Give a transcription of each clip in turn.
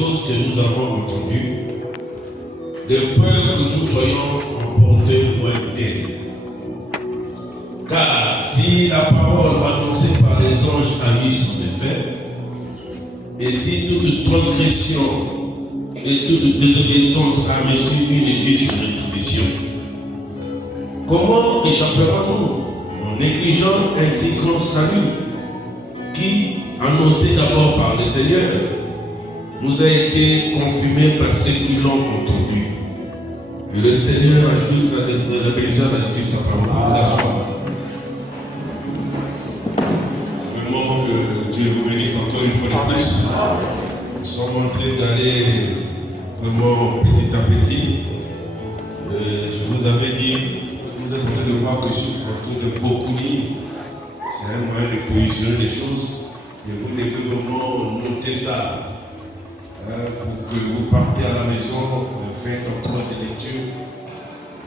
choses que nous avons entendues, de peur que nous soyons emportés loin d'elle. Car si la parole annoncée par les anges a eu son effet, et si toute transgression et toute désobéissance a reçu une juste rétribution, comment échapperons-nous en négligeant un si grand salut qui, annoncé d'abord par le Seigneur, nous a été confirmé par ceux qui l'ont entendu. Que le Seigneur ajoute la bénédiction de sa parole. Vous asseoir. Vraiment que Dieu vous bénisse encore une fois de plus. Nous sommes en train d'aller vraiment petit à petit. Je vous avais dit, vous êtes en train de voir que je suis en train de beaucoup lire. C'est un moyen de positionner les choses. Et vous voulez que vraiment noter ça. Pour que vous partez à la maison, faites encore ces lectures.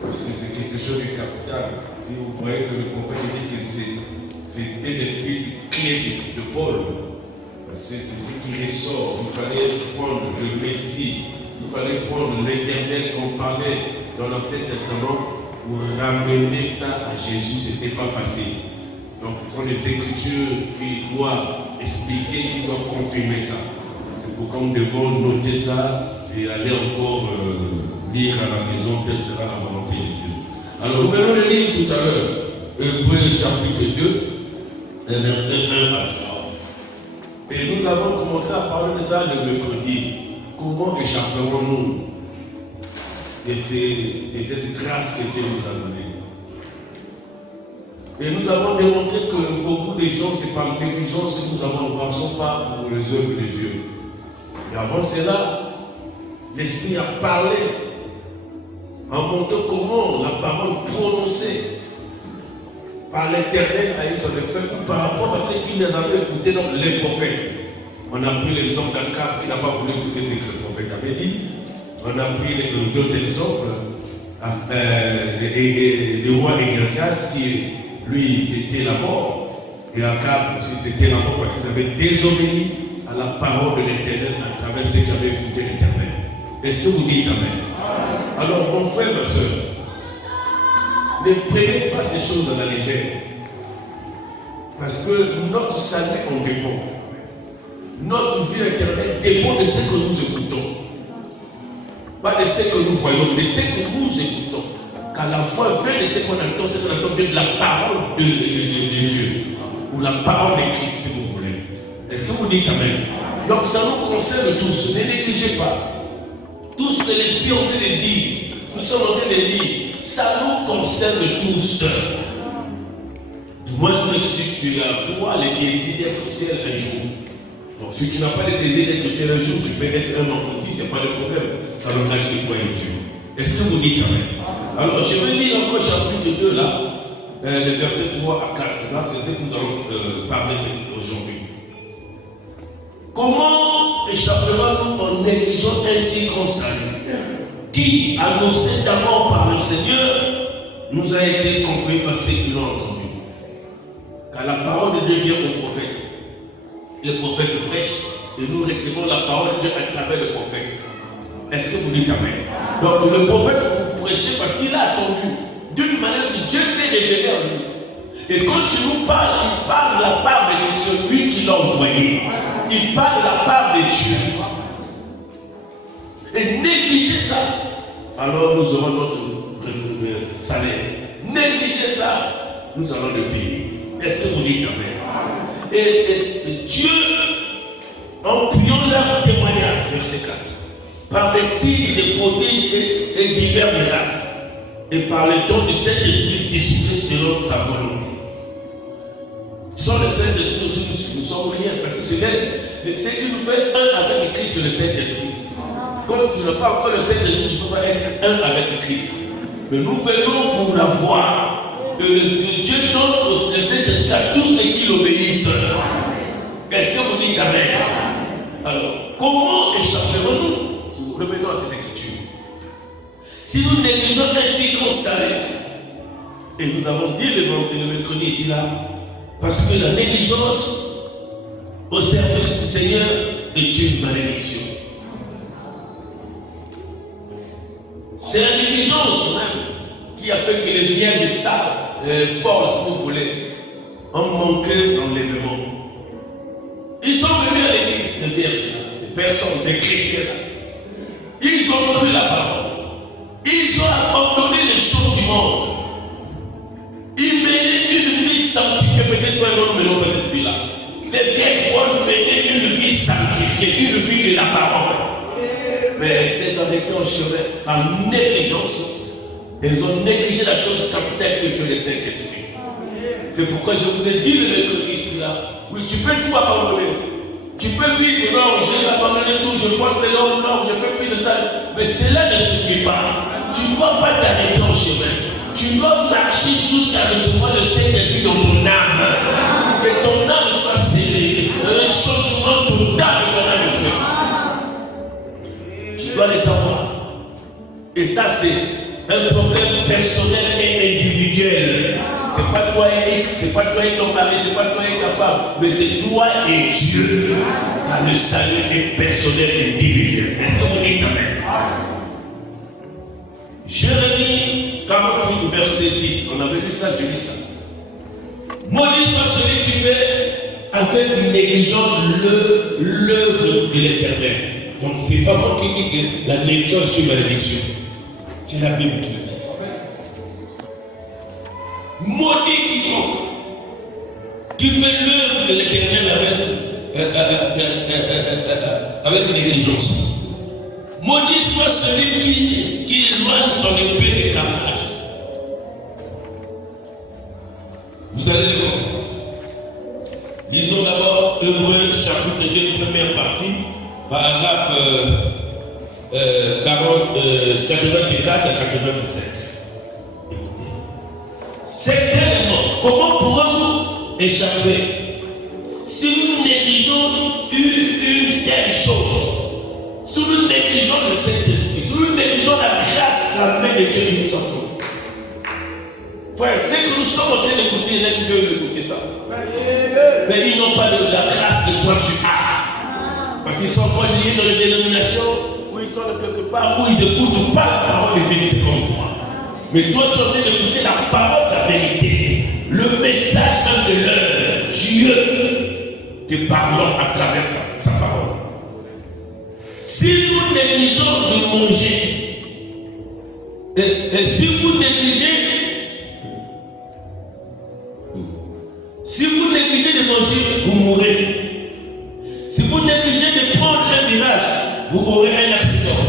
Parce que c'est quelque chose de capital. Si vous voyez que le prophète dit que c'était des clés de Paul. C'est ce qui ressort. Il fallait prendre le Messie. Il fallait prendre l'Éternel qu'on parlait dans l'Ancien Testament pour ramener ça à Jésus. Ce n'était pas facile. Donc ce sont les Écritures qui doivent expliquer, qui doivent confirmer ça. C'est pourquoi nous devons noter ça et aller encore lire à la maison quelle sera la volonté de Dieu. Alors nous venons de lire tout à l'heure Hébreux chapitre 2, versets 1 à 3. Et nous avons commencé à parler de ça le mercredi. Comment échapperons-nous de cette grâce que Dieu nous a donnée? Et nous avons démontré que beaucoup de gens, c'est par négligence que nous avons, ne pensons pas pour les œuvres de Dieu. Et avant cela, l'Esprit a parlé en montrant comment la parole prononcée par l'Éternel a eu son effet par rapport à ce qu'ils les avaient écouté, donc les prophètes. On a pris l'exemple d'Akab qui n'a pas voulu écouter ce que le prophète avait dit. On a pris d'autres exemples. Et le roi Égazias qui, lui, c'était la mort. Et Akab aussi, c'était la mort parce qu'ils avaient désobéi à la parole de l'Éternel à travers ceux qui avaient écouté l'Éternel. Est-ce que vous dites Amen? Alors, mon frère, ma soeur, ne prenez pas ces choses dans la légère. Parce que notre salut en dépend. Notre vie éternelle dépend de ce que nous écoutons. Pas de ce que nous voyons, de ce que nous écoutons. Car la foi vient de ce qu'on entend, vient de la parole de Dieu. Ou la parole de Christ, si vous voulez. Est-ce que vous dites Amen? Donc ça nous concerne tous. Ne négligez pas. Tout ce que l'Esprit est en train de dire, nous sommes en train de dire, ça nous concerne tous. Du moins, si tu as toi le désir d'être au ciel un jour. Donc, si tu n'as pas le désir d'être au ciel un jour, tu peux être un enfant, ce n'est pas le problème. Ça n'engage que toi et Dieu. Est-ce que vous dites Amen? Alors, je vais lire encore chapitre 2 là, les versets 3 à 4. C'est ce que nous allons parler aujourd'hui. Comment échappera-nous en négligeant un si grand salut qui, annoncé d'abord par le Seigneur, nous a été confirmé par ceux qui l'ont entendu? Car la parole de Dieu vient au prophète. Le prophète prêche et nous recevons la parole de Dieu à travers le prophète. Est-ce que vous dites Amen? Donc le prophète vous prêchez parce qu'il a attendu d'une manière que Dieu s'est révélé en lui. Et quand tu nous parles, il parle de la part de celui qui l'a envoyé. Il parle de la part de Dieu. Et négligez ça, alors nous aurons notre salaire. Négligez ça, nous allons le payer. Est-ce que vous dites Amen? Et Dieu, en priant leur témoignage, verset 4, par les signes, les prodiges et divers miracles, et par le don du Saint-Esprit discipliné selon sa volonté. Sans le Saint-Esprit, nous ne sommes rien, parce que ce qui nous fait un avec Christ, c'est le Saint-Esprit. Comme tu n'as pas encore le Saint-Esprit, tu ne peux pas être un avec Christ. Mais nous venons pour l'avoir. Dieu donne le Saint-Esprit à tous ceux qui l'obéissent. Est-ce que vous dites Amen? Alors, comment échapperons-nous si nous revenons à cette écriture? Si nous négligeons ainsi qu'on savait, et nous avons dit le mercredi ici là, parce que la négligence au service du Seigneur est une malédiction. C'est la négligence même qui a fait que les vierges folles, si vous voulez, ont manqué d'enlèvement. Ils sont venus à l'église, les vierges, ces personnes, des chrétiens. Ils ont cru la parole. Ils ont abandonné les choses du monde. Ils mènent une vie sanctifiée. Peut-être toi et moi, nous menons pas cette vie-là. Les vierges vont mener une vie sanctifiée, une vie de la parole. Mais c'est en étant en chemin, par négligence, ils ont négligé la chose capitale que le Saint-Esprit. C'est pourquoi je vous ai dit le mercredi ici là. Oui, tu peux tout abandonner. Tu peux vivre, non, j'ai abandonné tout, je porte les normes, non, je fais plus de ça. Mais cela ne suffit pas. Tu ne dois pas t'arrêter en chemin. Tu dois marcher jusqu'à recevoir le Saint-Esprit dans ton âme. Que ton âme soit scellée. Un changement total de ton âme spirituelle. Tu dois les savoir. Et ça, c'est un problème personnel et individuel. C'est pas toi et X, c'est pas toi et ton mari, c'est pas toi et ta femme, mais c'est toi et Dieu. Car le salut est personnel et individuel. Est-ce que vous dites amen? Jérémie 48, verset 10. On avait lu ça, je lis ça. Maudit soit celui qui fait avec une négligence l'œuvre de l'Éternel. Donc c'est pas moi qui dis que la négligence est une malédiction. C'est la Bible qui le dit. Maudit quiconque qui fait l'œuvre de l'Éternel avec négligence. Maudit soit celui qui éloigne son épée de carnage. Vous allez le comprendre. Lisons d'abord Hébreux chapitre 2, première partie, paragraphe 84 à 97. Certainement, comment pourrons-nous échapper si nous négligeons une telle chose, si nous négligeons le Saint-Esprit, si nous négligeons la grâce, la main de Dieu qui nous entoure? Frère, c'est que nous sommes en train d'écouter, il y en a qui veulent écouter ça. Mais ils n'ont pas de la grâce que toi tu as. Parce qu'ils sont encore liés dans les dénominations, où ils sont de quelque part, où ils n'écoutent pas la parole de vérité comme toi. Mais toi, tu es en train d'écouter la parole de la vérité, le message même de l'heure. Dieu te parlant à travers sa parole. Si vous négligez de manger, et si vous négligez de manger, vous mourrez. Si vous négligez de prendre un virage, vous aurez un accident.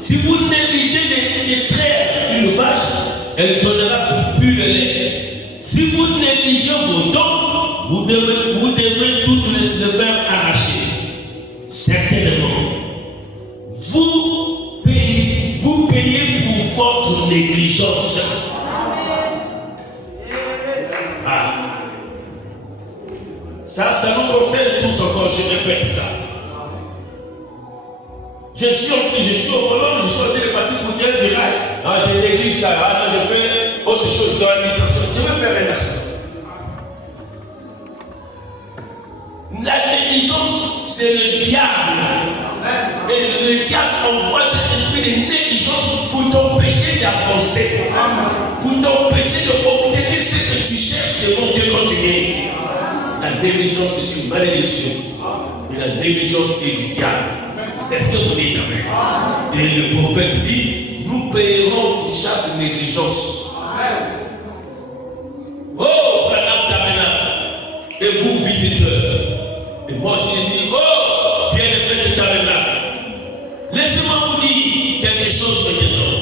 Si vous négligez de traire une vache, elle donnera plus de lait. Si vous négligez vos dons, vous devrez tout le faire arracher. Certainement, vous payez pour votre négligence. Ah. Ça nous concerne tous encore, je répète ça. Je suis au volant, je suis en train de partir pour dire un virage. Ah, je néglige ça, ah, là, je fais autre chose dans l'administration. Je vais faire un accident. La négligence, c'est le diable. Et le diable envoie cet esprit de négligence pour t'empêcher d'avancer, pour t'empêcher d'obtenir ce que tu cherches devant Dieu quand tu viens ici. La négligence est une malédiction. Et la négligence est du diable. Est-ce que vous dites amen? Et le prophète dit, nous payerons chaque négligence. Oh, Branham Tabernacle, et vous visiteurs. Et moi aussi je dis, oh, bien-aimé de Tabernacle. Laissez-moi vous dire quelque chose maintenant.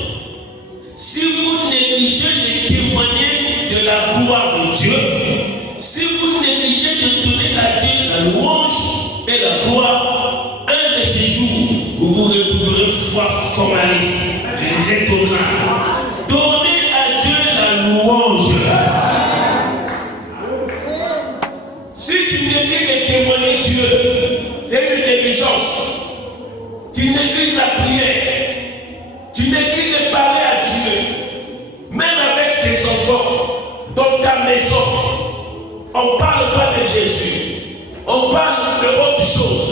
Si vous négligez de témoigner de la gloire de Dieu, si vous négligez de donner à Dieu la louange et la gloire, un de ces jours, vous vous retrouverez formaliste, rétrograde. Donnez à Dieu la louange. Si tu négliges de témoigner Dieu, c'est une négligence. Tu négliges la prière. Tu négliges de parler à Dieu. Même avec tes enfants, dans ta maison, on ne parle pas de Jésus. On parle de autre chose.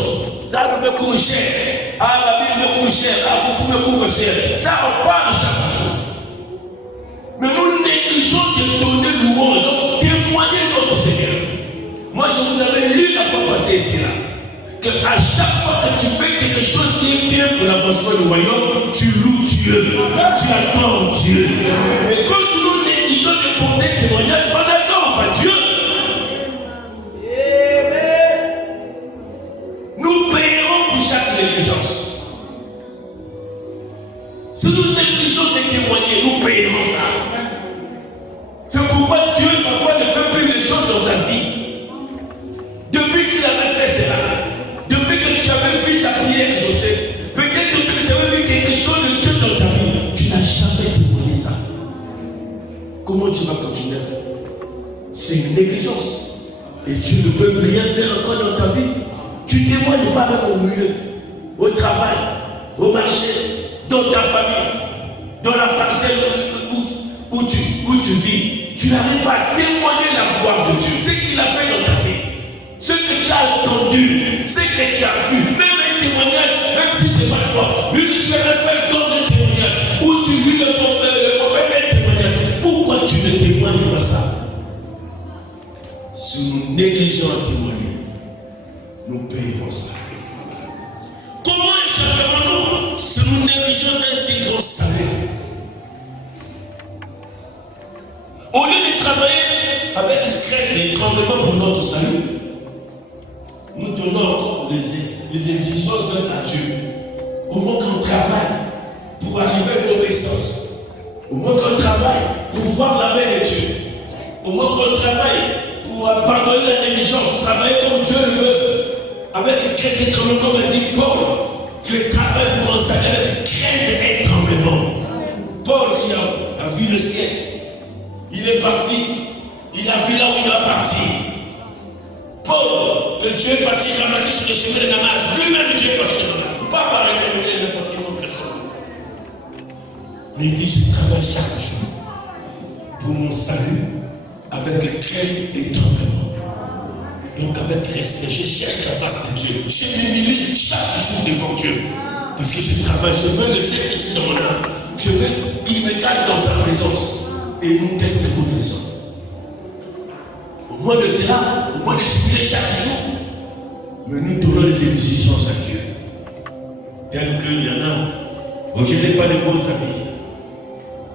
Ça ne me coûte cher. Ah, la Bible me coûte cher. Ah, vous me coûte cher. Ça, on parle chaque jour. Mais nous négligeons de donner louange, donc témoigner notre Seigneur. Moi, je vous avais lu la fois passée ici là. Que à chaque fois que tu fais quelque chose qui est bien pour l'avancement du royaume, tu loues Dieu, tu adores Dieu. Mais quand nous négligeons de porter témoignage, on n'adore pas Dieu. Nous payerons pour chaque négligence. Si nous négligeons de témoigner, nous payerons ça. C'est pourquoi Dieu parfois ne fait plus les choses dans ta vie. Depuis qu'il avait fait cela, depuis que tu avais vu ta prière exaucée, peut-être depuis que tu avais vu quelque chose de Dieu dans ta vie, tu n'as jamais témoigné ça. Comment tu vas continuer? C'est une négligence. Et tu ne peux rien faire encore dans ta vie. Tu témoignes pas même au milieu, au travail, au marché, dans ta famille, dans la parcelle où tu vis. Tu n'arrives pas à témoigner la gloire de Dieu. Ce qu'il a fait dans ta vie. Ce que tu as entendu, ce que tu as vu, même un témoignage, même si ce n'est pas toi, une semaine fait d'autres témoignages, où tu vis le prophète un témoignage. Pourquoi tu ne témoignes pas ça? Si nous négligeons à témoigner, nous payerons ça. Comment échapperons-nous si nous négligeons un si grand salaire? Au lieu de travailler avec crainte et tremblement pour notre salut, nous donnons encore les exigences de la Dieu. Au moins qu'on travaille pour arriver à l'obéissance. Au moins qu'on travaille pour voir la main de Dieu. Au moins qu'on travaille pour pardonner la négligence, travailler comme Dieu le veut. Avec crainte et tremblement, comme a dit Paul, je travaille pour mon salut avec crainte et tremblement. Paul qui a vu le ciel, il est parti, il a vu là où il doit partir. Paul, que Dieu est parti ramasser sur le chemin de Damas, lui-même Dieu est parti ramasser, pas par intermédiaire de n'importe quelle personne. Mais il dit, je travaille chaque jour pour mon salut avec crainte et tremblement. Donc avec respect, je cherche la face de Dieu. Je m'humilie chaque jour devant Dieu. Parce que je travaille, je veux le service dans mon âme. Je veux qu'il me garde dans sa présence. Et nous, qu'est-ce que nous faisons? Au moins de cela, au moins de subir chaque jour, mais nous donnons les exigences à Dieu. Tel qu'il y en a, oh, je n'ai pas de bons amis.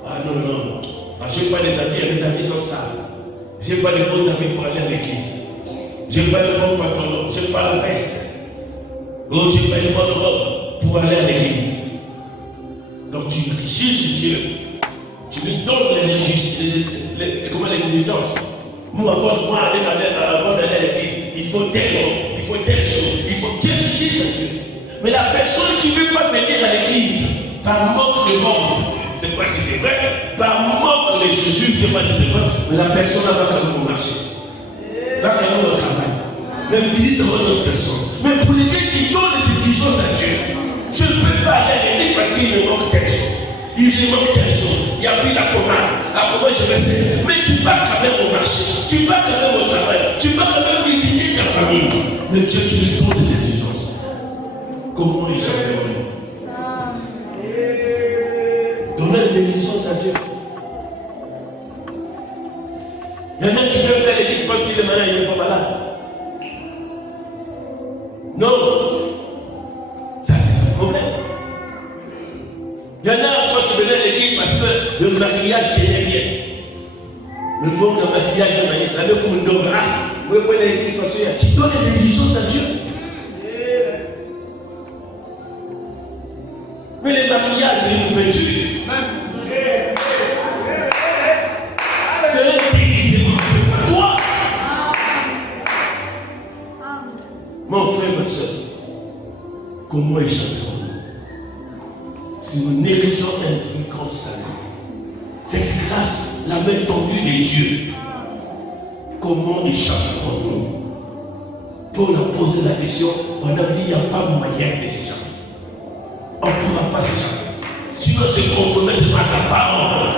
Ah non, non, ah, je n'ai pas des amis, mes amis sont sales. Je n'ai pas de bons amis pour aller à l'église. Je n'ai pas de bon pantalon, je n'ai pas de veste. Oh, je n'ai pas de bonne robe pour aller à l'église. Donc tu juges Dieu. Tu lui donnes les exigences. Moi, avant d'aller à l'église, il faut telle chose, il faut telle chose. Mais la personne qui ne veut pas venir à l'église, par manque de monde, je ne sais pas si c'est vrai, par manque de Jésus, je ne sais pas si c'est vrai, mais la personne va quand même au marché, va quand même au travail, même visite d'autres personnes. Mais pour l'église, il donne les exigences à Dieu. Je ne peux pas aller à l'église parce qu'il me manque telle chose. Il me manque telle chose. Il n'y a plus la commande. À comment je vais faire? Mais tu vas quand même au marché. Tu vas quand même au travail. Tu vas quand même visiter ta famille. Mais Dieu, tu lui donnes des exigences. Comment les gens veulent? Donner des exigences à Dieu. Il y en a qui veulent faire l'église parce qu'il est malade, il n'est pas malade. Non. Ça, c'est un problème. Il y en a encore qui venaient à l'église parce que le maquillage tenait bien. Le bon maquillage, il savait comme une dogue. Ah, oui, l'église, parce que tu donnes des exigences à Dieu. Mais les maquillages, c'est une peinture. C'est un déguisement. C'est pas toi. Mon frère, ma soeur, comment échapperons-nous si nous négligeons un grand salut? Cette grâce, la main tendue des dieux. Comment échapperons-nous? Paul a posé la question, on a dit il n'y a pas moyen de s'échapper. On ne pourra pas s'échapper. Sinon, se conformer, c'est pas sa parole.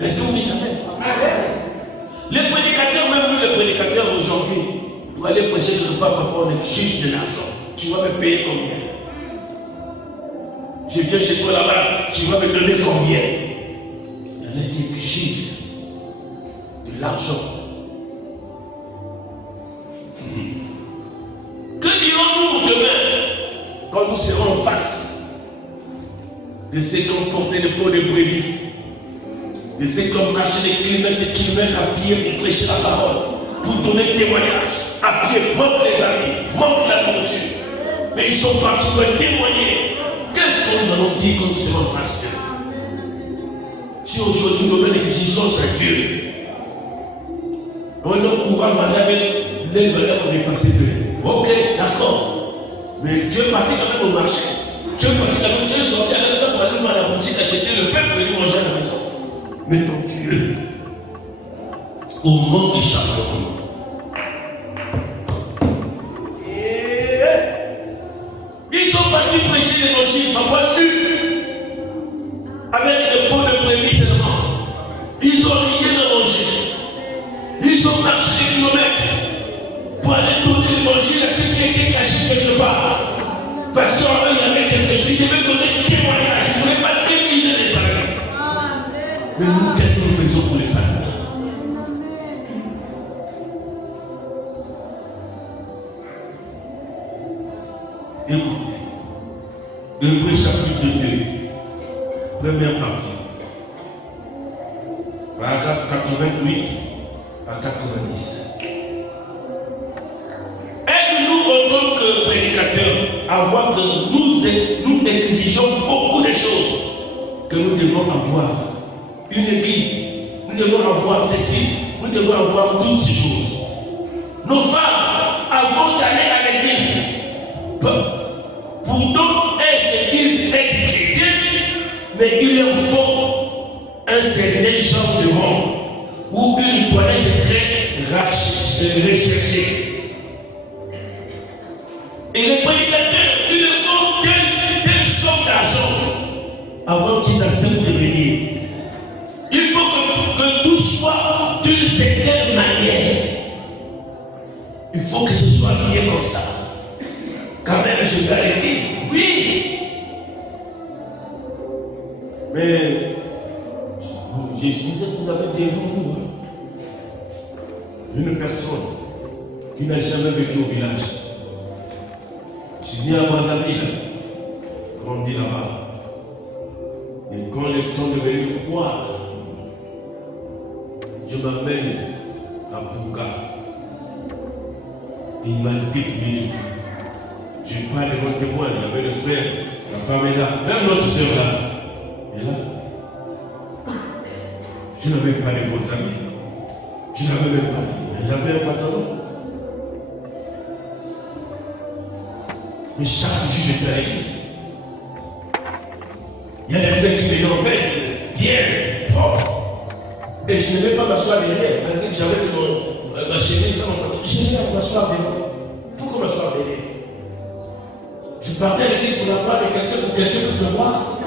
Est-ce que vous dites amen? Les prédicateurs, même nous les prédicateurs aujourd'hui, pour aller prêcher quelque part, parfois on est juste de l'argent. Tu tu vas me payer combien? Je viens chez toi là-bas, tu vas me donner combien? Il y en a qui exigent de l'argent. Que dirons-nous demain quand nous serons en face de ces qui ont porté des pots de brebis, de ceux qui ont marché des kilomètres à pied pour prêcher la parole, pour donner témoignage à pied, manque les amis, manque la nourriture. Mais ils sont partis pour témoigner. Qu'est-ce que nous allons dire quand nous serons en face d'eux? Si aujourd'hui nous avons une exigence à Dieu, on est courant, madame, les valeurs qu'on est passé peu. Ok, d'accord. Mais Dieu est parti quand même au marché. Dieu est parti quand même, Dieu est sorti avec ça pour aller à la boutique acheter le pain pour aller manger à la maison. Mais ton Dieu, comment échappons-nous? Ils sont partis prêcher l'évangile, parfois nus, avec le pot de brebis seulement. Ils ont rien à manger. Ils ont marché des kilomètres pour aller donner l'évangile à ceux qui étaient cachés quelque part. Parce qu'en eux, il y avait quelque chose. Ils devaient donner des témoignages. Ils ne voulaient pas négliger les amis. Mais nous, qu'est-ce que nous faisons pour les amis? Écoutez, Hébreux chapitre 2, première partie, paragraphe 88 à 90. Aide-nous en tant que prédicateurs à voir que nous exigeons beaucoup de choses que nous devons avoir. Une église, nous devons avoir ceci, nous devons avoir toutes ces choses. Nos femmes, avant d'aller à l'église, pourtant elles se disent être chrétiennes, mais il leur faut un certain genre de monde ou une toilette très recherchée. Et les prédicateurs, il leur faut telle somme d'argent avant qu'ils acceptent de venir. Il faut que tout soit d'une certaine manière. Il faut que ce soit bien comme ça. Quand même, je vais à l'église, oui. Mais vous avez devant vous une personne qui n'a jamais vécu au village. Je suis né à Brazzaville, grandi là-bas. Et quand le temps de venir croire, je m'amène à Bouga. Et il m'a déplié. Je parle devant témoin, il y avait le frère, sa femme est là, même notre soeur là. Et là, je n'avais pas de bons amis. Je n'avais même pas. J'avais un pantalon. Mais chaque jour, j'étais à l'église. Il y a des frères qui venaient en veste, bien, propre. Et je n'aimais pas m'asseoir derrière. Malgré que j'avais ma chemise dans mon pantalon. Je n'aimais pas m'asseoir devant. Pourquoi m'asseoir derrière? Je partais à l'église pour la part de quelqu'un pour quelqu'un puisse me voir.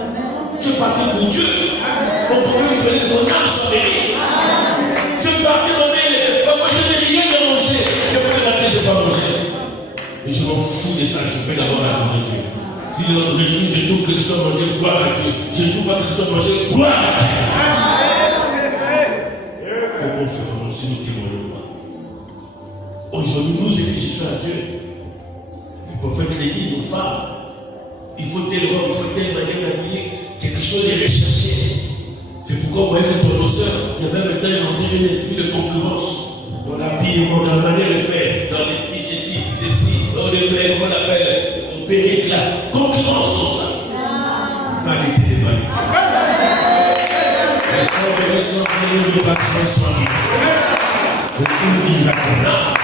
Je partais pour Dieu. Donc pour lui, il fallait que mon âme soit bénie. Je partais dans mes... Parfois, je n'ai rien à manger. Depuis le matin, je n'ai pas mangé. Et je m'en fous de ça. Je vais d'abord adorer Dieu. Si je trouve que je dois manger, gloire à Dieu. Je ne trouve pas que je dois manger, gloire à Dieu. Comment ferons-nous si nous témoignons pas? Aujourd'hui, nous exigeons à Dieu. Le prophète l'a dit, nos femmes, il faut telle robe, il faut telle manière d'habiller, quelque chose de recherché. C'est pourquoi vous voyez que dans nos soeurs, il y a même un temps rentré un esprit de concurrence. Dans l'habillement, dans la manière de faire, dans les petits ceci, dans les mains, comment on appelle, au périple là. Concurrence pour ça. Vanité de vanité. Les gens venus de bâtiment soient libres. De tout livre à ton âme.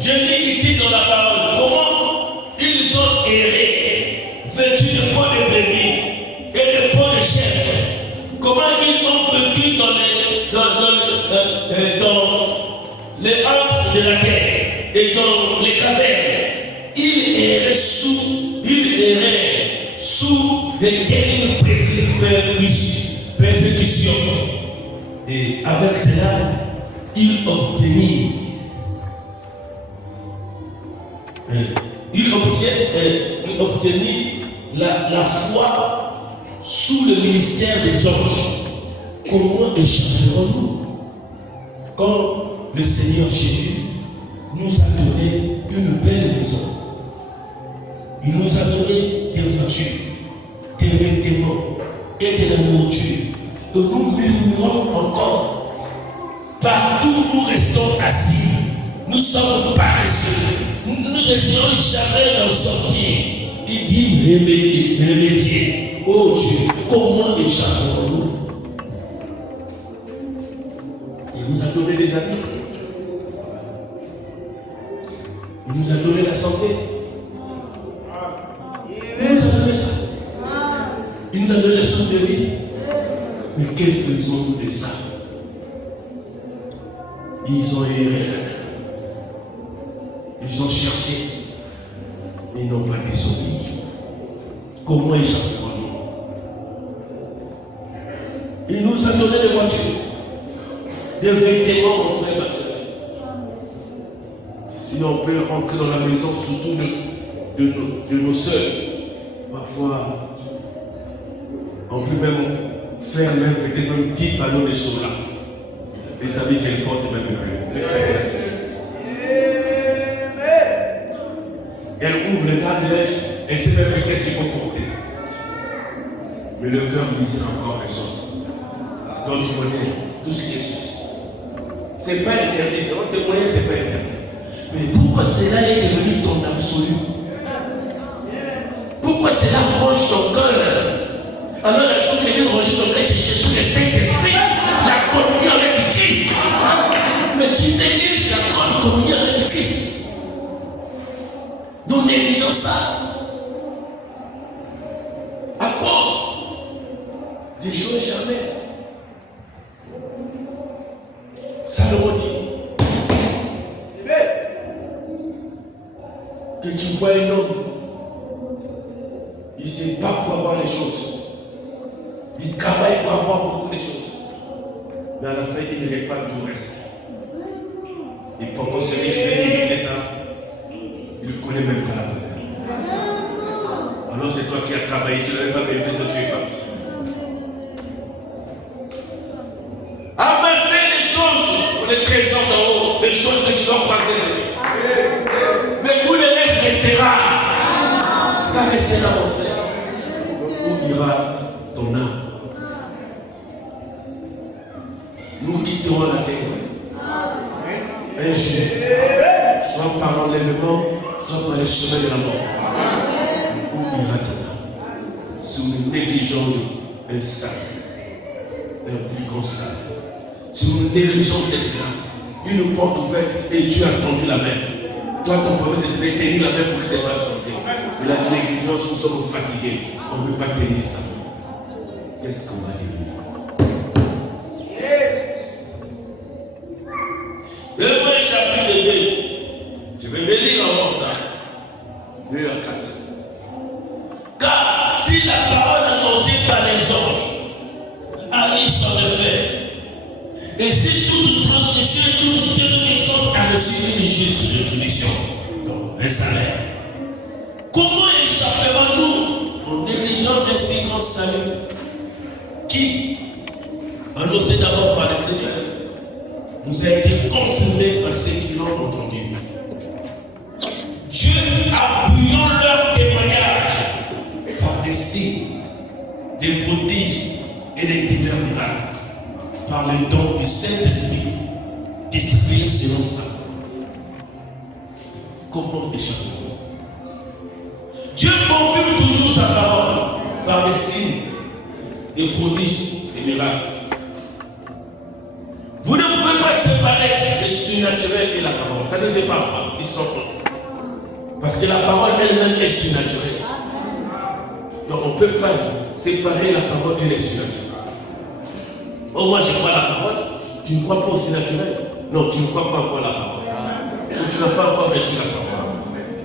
Je dis ici dans la parole comment ils ont erré, vêtus de peau de brebis et de peau de chèvre. Comment ils ont vécu dans les arbres de la terre et dans les cavernes. Ils erraient sous des terribles avec cela, il obtenit la foi sous le ministère des anges. Comment échapperons-nous quand le Seigneur Jésus nous a donné une belle maison? Il nous a donné des voitures, des vêtements et de la nourriture. Que nous murmurons encore. Partout où nous restons assis, nous sommes paresseux. Nous n'essaierons jamais d'en sortir. Il dit remédier. Oh Dieu, comment échapperons-nous? Il nous a donné des amis. Il nous a donné la santé. Il nous a donné ça. Il nous a donné le souffle de vie. Mais que faisons-nous de ça? Ils ont erré. Ils ont cherché. Mais ils n'ont pas désobéi. Comment échapperons-nous? Il nous a donné des voitures, des vêtements, mon frère, ma soeur. Si on peut rentrer dans la maison, surtout de nos soeurs, parfois, on peut même faire peut-être même 10 panneaux de chocolat. Les amis qu'elle porte même plus. Le Seigneur. Elle ouvre le garde-lèche, elle sait même qu'est-ce qu'il faut porter. Mais le cœur désire encore les autres. D'autres monnaies, tout ce qui est cherché. C'est pas interdit, c'est votre moyen, c'est pas interdit. Mais pourquoi cela est devenu ton absolu? Pourquoi cela ronge ton cœur? Alors la chose qui vient ronger ton cœur, c'est chercher le Saint-Esprit, la communion avec Christ. Mais tu négliges la grande communion avec Christ. Nous négligeons ça. À cause des choses jamais. Salomon dit que tu vois un homme, il ne sait pas pour avoir les choses. Il travaille pour avoir beaucoup de choses. Mais à la fin, il ne règle pas tout le reste. Et pourquoi celui qui veut éviter ça, il ne connaît même pas la valeur. Alors c'est toi qui as travaillé, tu ne l'avais pas mérité, ça tu es parti. Amasser les choses pour les trésors d'en haut, les choses que tu dois croiser. Mais pour le reste restera. Ça restera, mon frère. Où ira ton âme? Nous quitterons la terre. Un jour, soit par l'enlèvement, soit par les chemins de la mort. Où ira ton âme? Si nous négligeons un saint, un plus grand saint, si nous négligeons cette grâce, une porte ouverte et Dieu a tendu la main. Toi, ton problème, c'est de tenir la main pour qu'il te fasse rentrer. Mais la négligence, nous sommes fatigués. On ne veut pas tenir ça. Qu'est-ce qu'on va devenir? Hébreux chapitre 2. Je vais lire encore ça. 2 à 4. Car si la parole annoncée par les anges arrive sans effet, et si toute transgression, toute désobéissance a reçu une juste rétribution, donc un salaire, comment échapperons-nous en négligeant un si grand salut qui, annoncé d'abord par le Seigneur, nous a été confirmé par ceux qui l'ont entendu? Dieu appuyant leur témoignage par des signes, des prodiges et des divers miracles, par le don du Saint-Esprit distribué selon ça. Comment échapper? Dieu confirme toujours sa parole par des signes, des prodiges et miracles. Vous ne pouvez pas séparer le surnaturel et la parole. Ça ne se sépare pas. Ils sont un. Parce que la parole elle-même est surnaturelle. Donc on ne peut pas séparer la parole et le surnaturel. Oh, moi je crois la parole. Tu ne crois pas au surnaturel? Non, tu ne crois pas encore la parole. Ou tu n'as pas encore reçu la parole.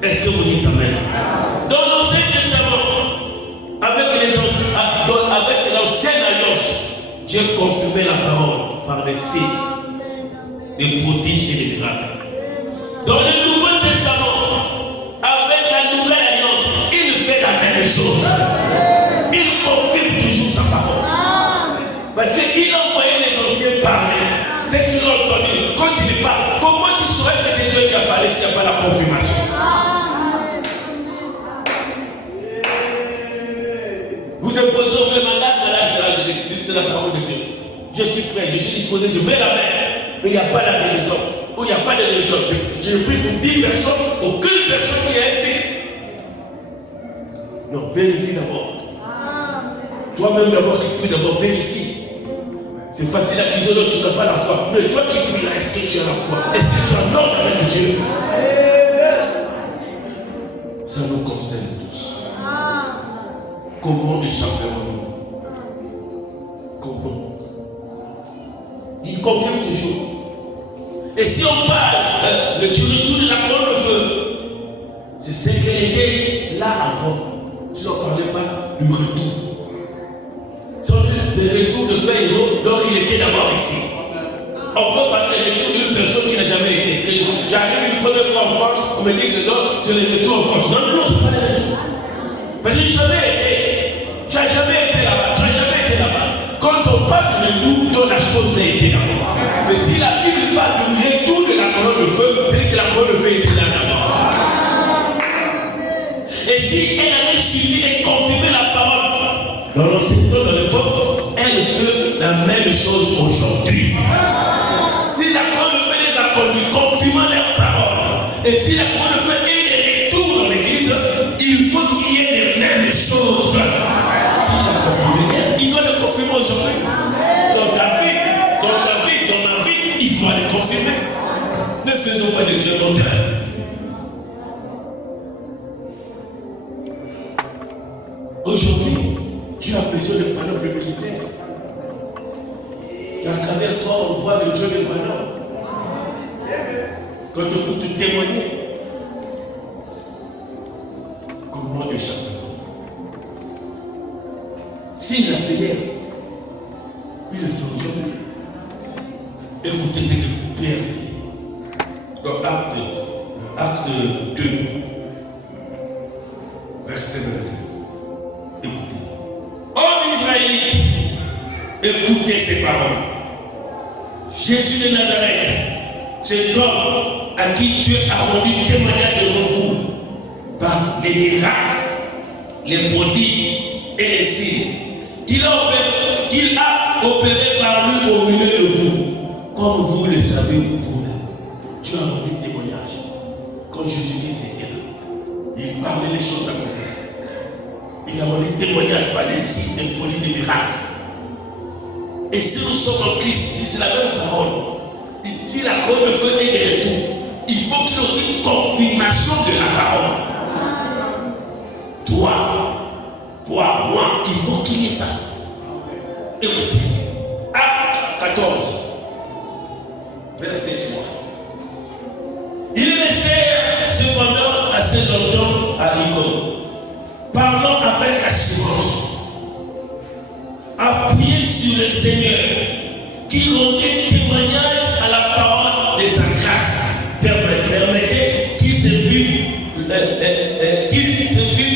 Est-ce que vous dites amen? Dans l'Ancien Testament, avec l'ancienne alliance, Dieu confirmait la parole par des signes, des prodiges et des miracles. Dans le Nouveau Testament, avec la Nouvelle Alliance, il fait la même chose. Il confirme toujours sa parole. Parce qu'il a envoyé les anciens parler. C'est qu'ils ont entendu. Quand il parle, comment tu saurais que c'est Dieu qui a parlé s'il n'y a pas la confirmation? Vous imposez au même malade, c'est la parole de Dieu. Je suis prêt, je suis disposé, je mets la main. Mais il n'y a pas la guérison. Ou il n'y a pas de guérison. Je prie pour 10 personnes, aucune personne qui est ainsi. Non, vérifie d'abord. Toi-même d'abord qui prie d'abord, vérifie. C'est facile à dire que tu n'as pas la foi. Mais toi qui pries là, est-ce que tu as la foi? Est-ce que tu as un ordre avec Dieu? Ça nous concerne tous. Comment échapperons-nous? Comment? Il confirme toujours. Et si on parle du retour de la colonne de feu, c'est ce qu'elle était là avant. Tu n'en parlais pas du retour. Le retour de Pharaon, donc il était d'abord ici. On peut parler du retour d'une personne qui n'a jamais été. J'arrive une première fois en France, on me dit que non, c'est le retour en France. Non, non, c'est pas le retour. Parce que j'ai jamais été. Tu n'as jamais été là-bas. Tu n'as jamais été là-bas. Quand on parle du retour, donc la chose n'a été là-bas. Mais si la Bible parle du retour de la colonne de feu, c'est que la colonne de feu était là d'abord. Et si elle avait suivi et confirmé la parole dans l'enseignement de l'époque, elle fait la même chose aujourd'hui. Si la colonne de feu les a conduits, confirmant leurs paroles, et si la colonne de feu est de retour dans l'église, il faut qu'il y ait les mêmes choses. S'il a confirmé, il doit le confirmer aujourd'hui. Dans ta vie, dans ma vie, il doit le confirmer. Ne faisons pas de Dieu notre terrain. Aujourd'hui, tu as besoin de panneaux publicitaires. Et à travers toi, on voit le Dieu de panneaux. Quand on peut te témoigner, comment échapper? S'il l'a fait hier, il le fait aujourd'hui. Écoutez ce que Pierre dit. Dans Acte 2, verset 22. Écoutez. Hommes israélites, écoutez ces paroles. Jésus de Nazareth, cet homme à qui Dieu a rendu témoignage devant vous par les miracles, les prodiges et les signes qu'il a opéré par lui au milieu de vous, comme vous le savez vous-même. Dieu a rendu témoignage. Quand Jésus-Christ était là, il parlait les choses accomplies. Il a rendu témoignage par des signes, des prodiges, des miracles. Et si nous sommes en Christ, si c'est la même parole, si la colonne de feu est de retour, il faut qu'il y ait aussi une confirmation de la parole. Toi, moi, il faut qu'il y ait ça. Écoutez, Acte 14, verset 3. Il restait cependant assez longtemps à Icône, parlant avec assurance, appuyé sur le Seigneur, qui rendait témoignage à la parole de sa grâce. Permettez qu'il se vit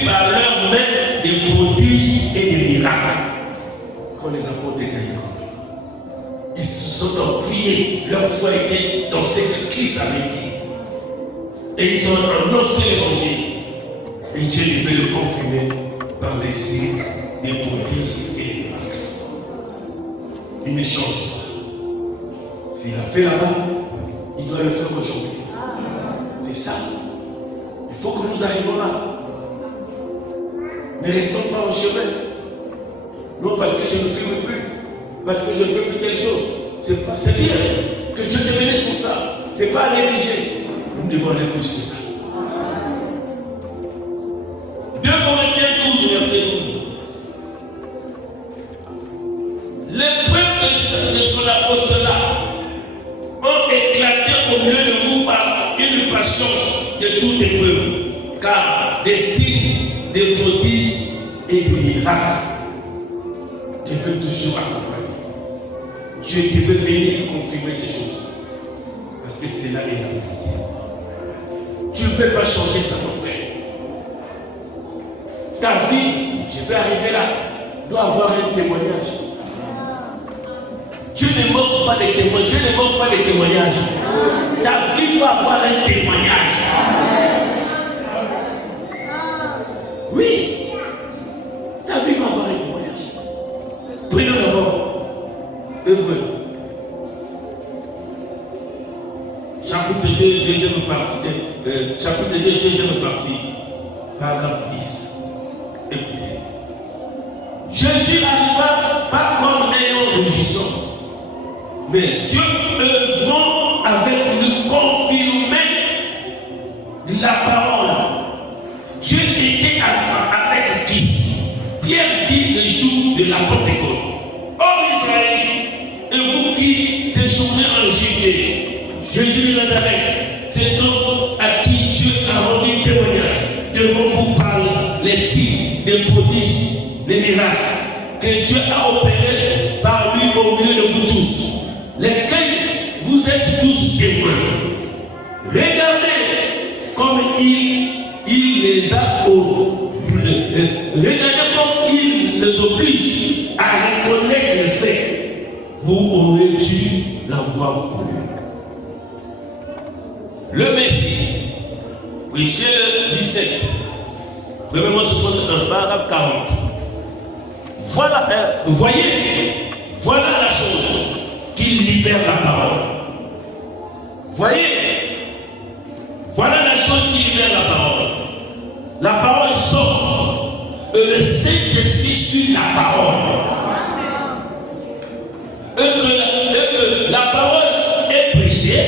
par leur main des prodiges et des miracles. Quand les apôtres étaient à Icône, ils se sont appuyés, leur foi était dans ce que Christ avait dit. Et ils ont annoncé l'évangile. Et Dieu devait le confirmer par les signes, des prodiges et des miracles. Il ne change pas. S'il a fait là-bas, il doit le faire aujourd'hui. C'est ça. Il faut que nous arrivions là. Ne restons pas au chemin. Non parce que je ne fume plus, parce que je ne fais plus telle chose. C'est bien que Dieu te bénisse pour ça. C'est pas à négliger. Nous devons aller plus que ça. 2 Corinthiens 12, verset 12. Les preuves de son apostolat ont éclaté au milieu de vous par une patience de toute épreuve, car des signes, des prodiges et des miracles devaient toujours accompagner. Dieu devait venir confirmer ces choses. Parce que c'est là et la vérité. Tu ne peux pas changer ça, mon frère. Ta vie, je vais arriver là, doit avoir un témoignage. Dieu ne manque pas de témoignages. Dieu ne manque pas de témoignages. Ta vie doit avoir un témoignage. Oui. Ta vie doit avoir un témoignage. Prions d'abord. Hébreu. Chapitre 2, deuxième partie. Chapitre 2, deuxième partie. Paragraphe 10. Écoutez. Jésus n'arriva pas comme un homme rugissant. Mais Dieu œuvrant avec lui confirmer la parole. Dieu était avec Christ. Pierre dit le jour de la Pentecôte. Oh Israël, et vous qui séjournez en Judée, Jésus de Nazareth, c'est homme à qui Dieu a rendu témoignage devant vous par les signes, les prodiges, les miracles que Dieu a opérés par lui au milieu de vous tous, lesquels vous êtes tous témoins. Regardez comme il les a regardez comme il les oblige à reconnaître les faits. Vous aurez dû l'avoir connu. Le Messie, Michel 17, premièrement 61, paragraphe 40. Voilà, voyez, voilà la chose qui libère la parole. Voyez, voilà la chose qui libère la parole. La parole sort et le Saint-Esprit suit la parole. Et que la parole est prêchée,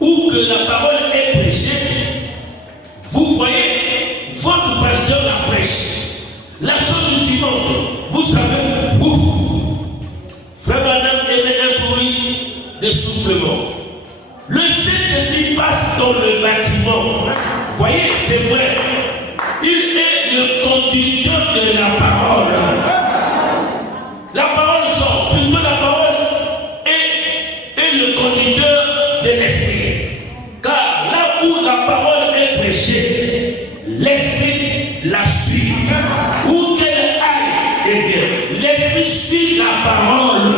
ou que la parole est prêchée, vous voyez, votre pasteur la prêche. La chose suivante, vous savez, vous, frère Madame, aimez un bruit d'essoufflement. Le Saint-Esprit passe dans le bâtiment. Voyez, c'est vrai. Il est le conducteur de la parole. La parole sort, plutôt la parole est le conducteur de l'esprit. Car là où la parole est prêchée, l'esprit la suit. Où qu'elle aille, eh bien, l'esprit suit la parole.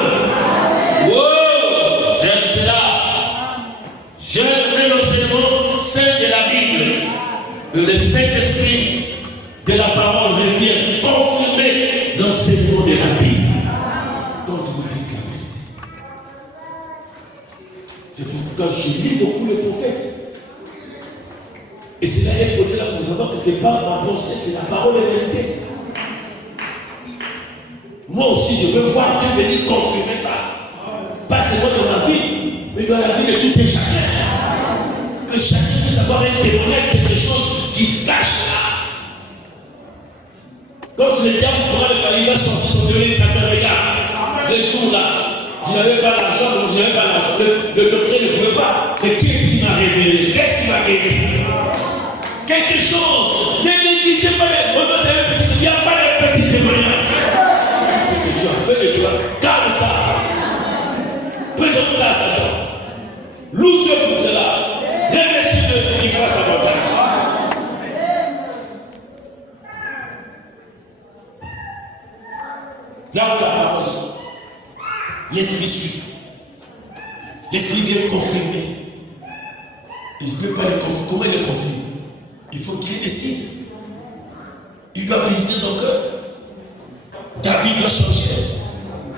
Oh, j'aime cela. J'aime l'enseignement saint de la Bible. Le Saint-Esprit de la parole revient confirmer l'enseignement de la Bible. Quand vous dites la vérité. C'est pourquoi je lis beaucoup les prophètes. Et c'est là un côté là pour savoir que ce n'est pas ma pensée, c'est la parole de vérité. Moi aussi, je veux voir Dieu venir confirmer ça. Pas seulement dans ma vie, mais dans la vie de tout et chacun. Que chacun puisse avoir un témoignage, quelque chose qui cache là. Quand je le diable pourra le parler, il va sortir son télé, ça te regarde. Les jours là, je n'avais pas l'argent, donc je n'avais pas l'argent. Le docteur ne pouvait pas. Mais qu'est-ce qui m'a révélé? Qu'est-ce qui m'a guéri? Quelque chose. Ne négligez pas les petits. Il n'y a pas les petits témoignages. Ce que tu as fait de toi, garde ça. Présente-la à Satan. Loue Dieu pour cela. Remercie-le pour qu'il fasse avantage. Là où la parole sort, l'esprit suit. L'esprit vient confirmer. Il ne peut pas le confirmer. Comment il le confirme? Il faut qu'il y ait des signes. Il doit visiter ton cœur. Ta vie doit changer.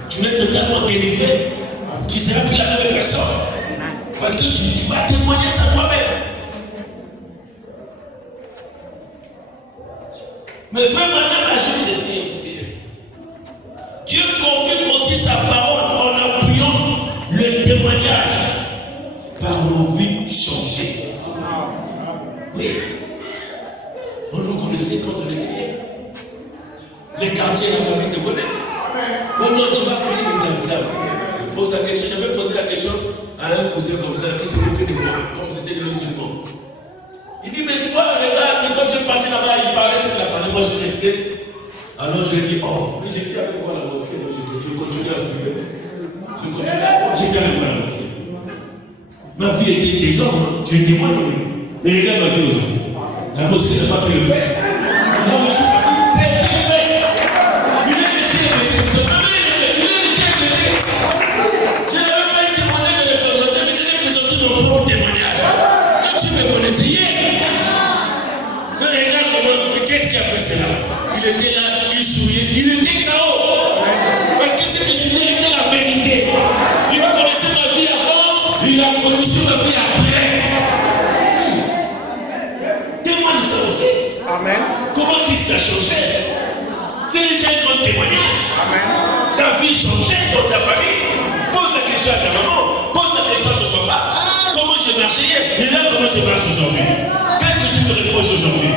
Tu es totalement délivré. Tu ne seras plus la même personne. Parce que tu vas témoigner ça toi-même. Mais frère, maintenant, la chose est simple. Dieu confirme aussi sa parole en appuyant le témoignage par nos vies changées. Oui. On nous connaissait quand on était hier. Les quartiers, la famille te connaît. Maintenant, tu vas payer des examens. Je pose la question, j'avais posé la question à un cousin comme ça, qui se moquait de moi, comme c'était le musulman. Il dit, mais toi, regarde, mais quand tu es parti là-bas, il parlait ce qu'il a parlé, moi je suis resté. Alors je lui ai dit, oh, mais j'étais avec toi à la mosquée, donc je continue à fumer. Je continue à croire. J'étais avec moi à la mosquée. Ma vie était désordre. Tu es témoin de lui. Mais regarde ma vie aujourd'hui. La mosquée n'a pas pu le faire. Là où je suis parti, c'est le fait. Il est resté répété. Il est resté répété. Je n'avais pas un témoignage de le présenter, mais je l'ai présenté mon propre témoignage. Quand tu me connaissais hier, mais regarde comment, mais qu'est-ce qui a fait cela? Il était là, il souriait, il était KO. Parce que ce que je disais était la vérité. Il connaissait ma vie avant, il a connu ma vie après. Témoigne de ça aussi. Amen. Comment Christ a changé? C'est déjà un grand témoignage. Amen. Ta vie changeait dans ta famille. Pose la question à ta maman, pose la question à ton papa. Comment je marchais hier? Et là, comment je marche aujourd'hui? Qu'est-ce que tu me reproches aujourd'hui?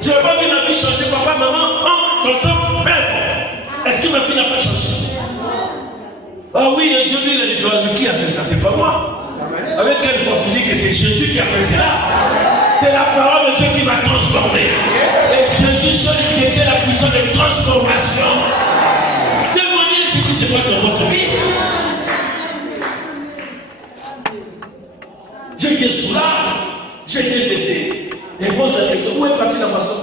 Je n'ai pas vu ma vie changer, papa, maman, tonton, père. Est-ce que ma vie n'a pas changé? Ah oui, aujourd'hui, il a dit, qui a fait ça? C'est pas moi. Amen. Avec quelle force tu dis que c'est Jésus qui a fait cela? C'est la parole de Dieu qui m'a transformé. Et Jésus seul qui était la puissance de transformation. Demandez ce qui se passe dans votre vie. J'étais soulard, j'étais cessé. Et pose la question, où est parti la moisson?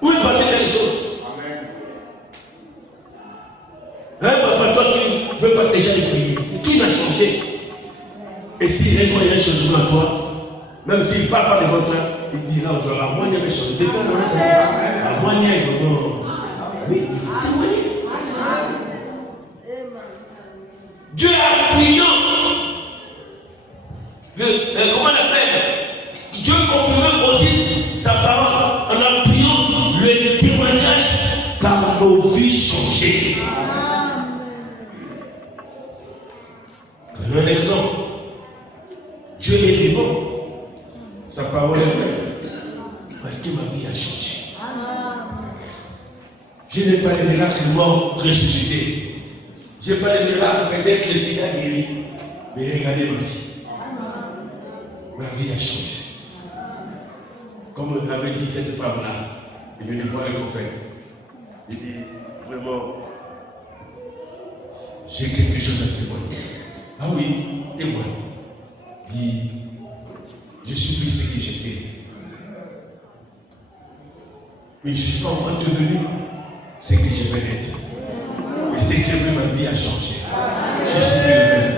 Où est parti telle chose? Hein, papa, toi qui ne veux pas déjà les prier, qui va changer? Et s'il y a un changement à toi, même s'il ne parle pas devant toi, il dira aux gens, à moi, il y avait changé. À moi, il y a vraiment. Oui, il faut témoigner. Dieu a appuyé. Comment on appelle? Dieu confirme aussi sa parole en appuyant le témoignage par nos vies changées. Prenons un exemple. Dieu est vivant. Sa parole est vraie. Parce que ma vie a changé. Je n'ai pas les miracles morts ressuscités. Je n'ai pas les miracles peut-être que le sida guéri. Mais regardez ma vie. Ma vie a changé. Comme on avait dit cette femme-là, il venait voir le prophète. Il dit, vraiment, j'ai quelque chose à témoigner. Ah oui, témoigne. Il dit, je suis plus ce que j'étais. Mais je ne suis pas encore devenu ce que je vais être. Mais ce qui est vrai, ma vie a changé. Je suis devenu.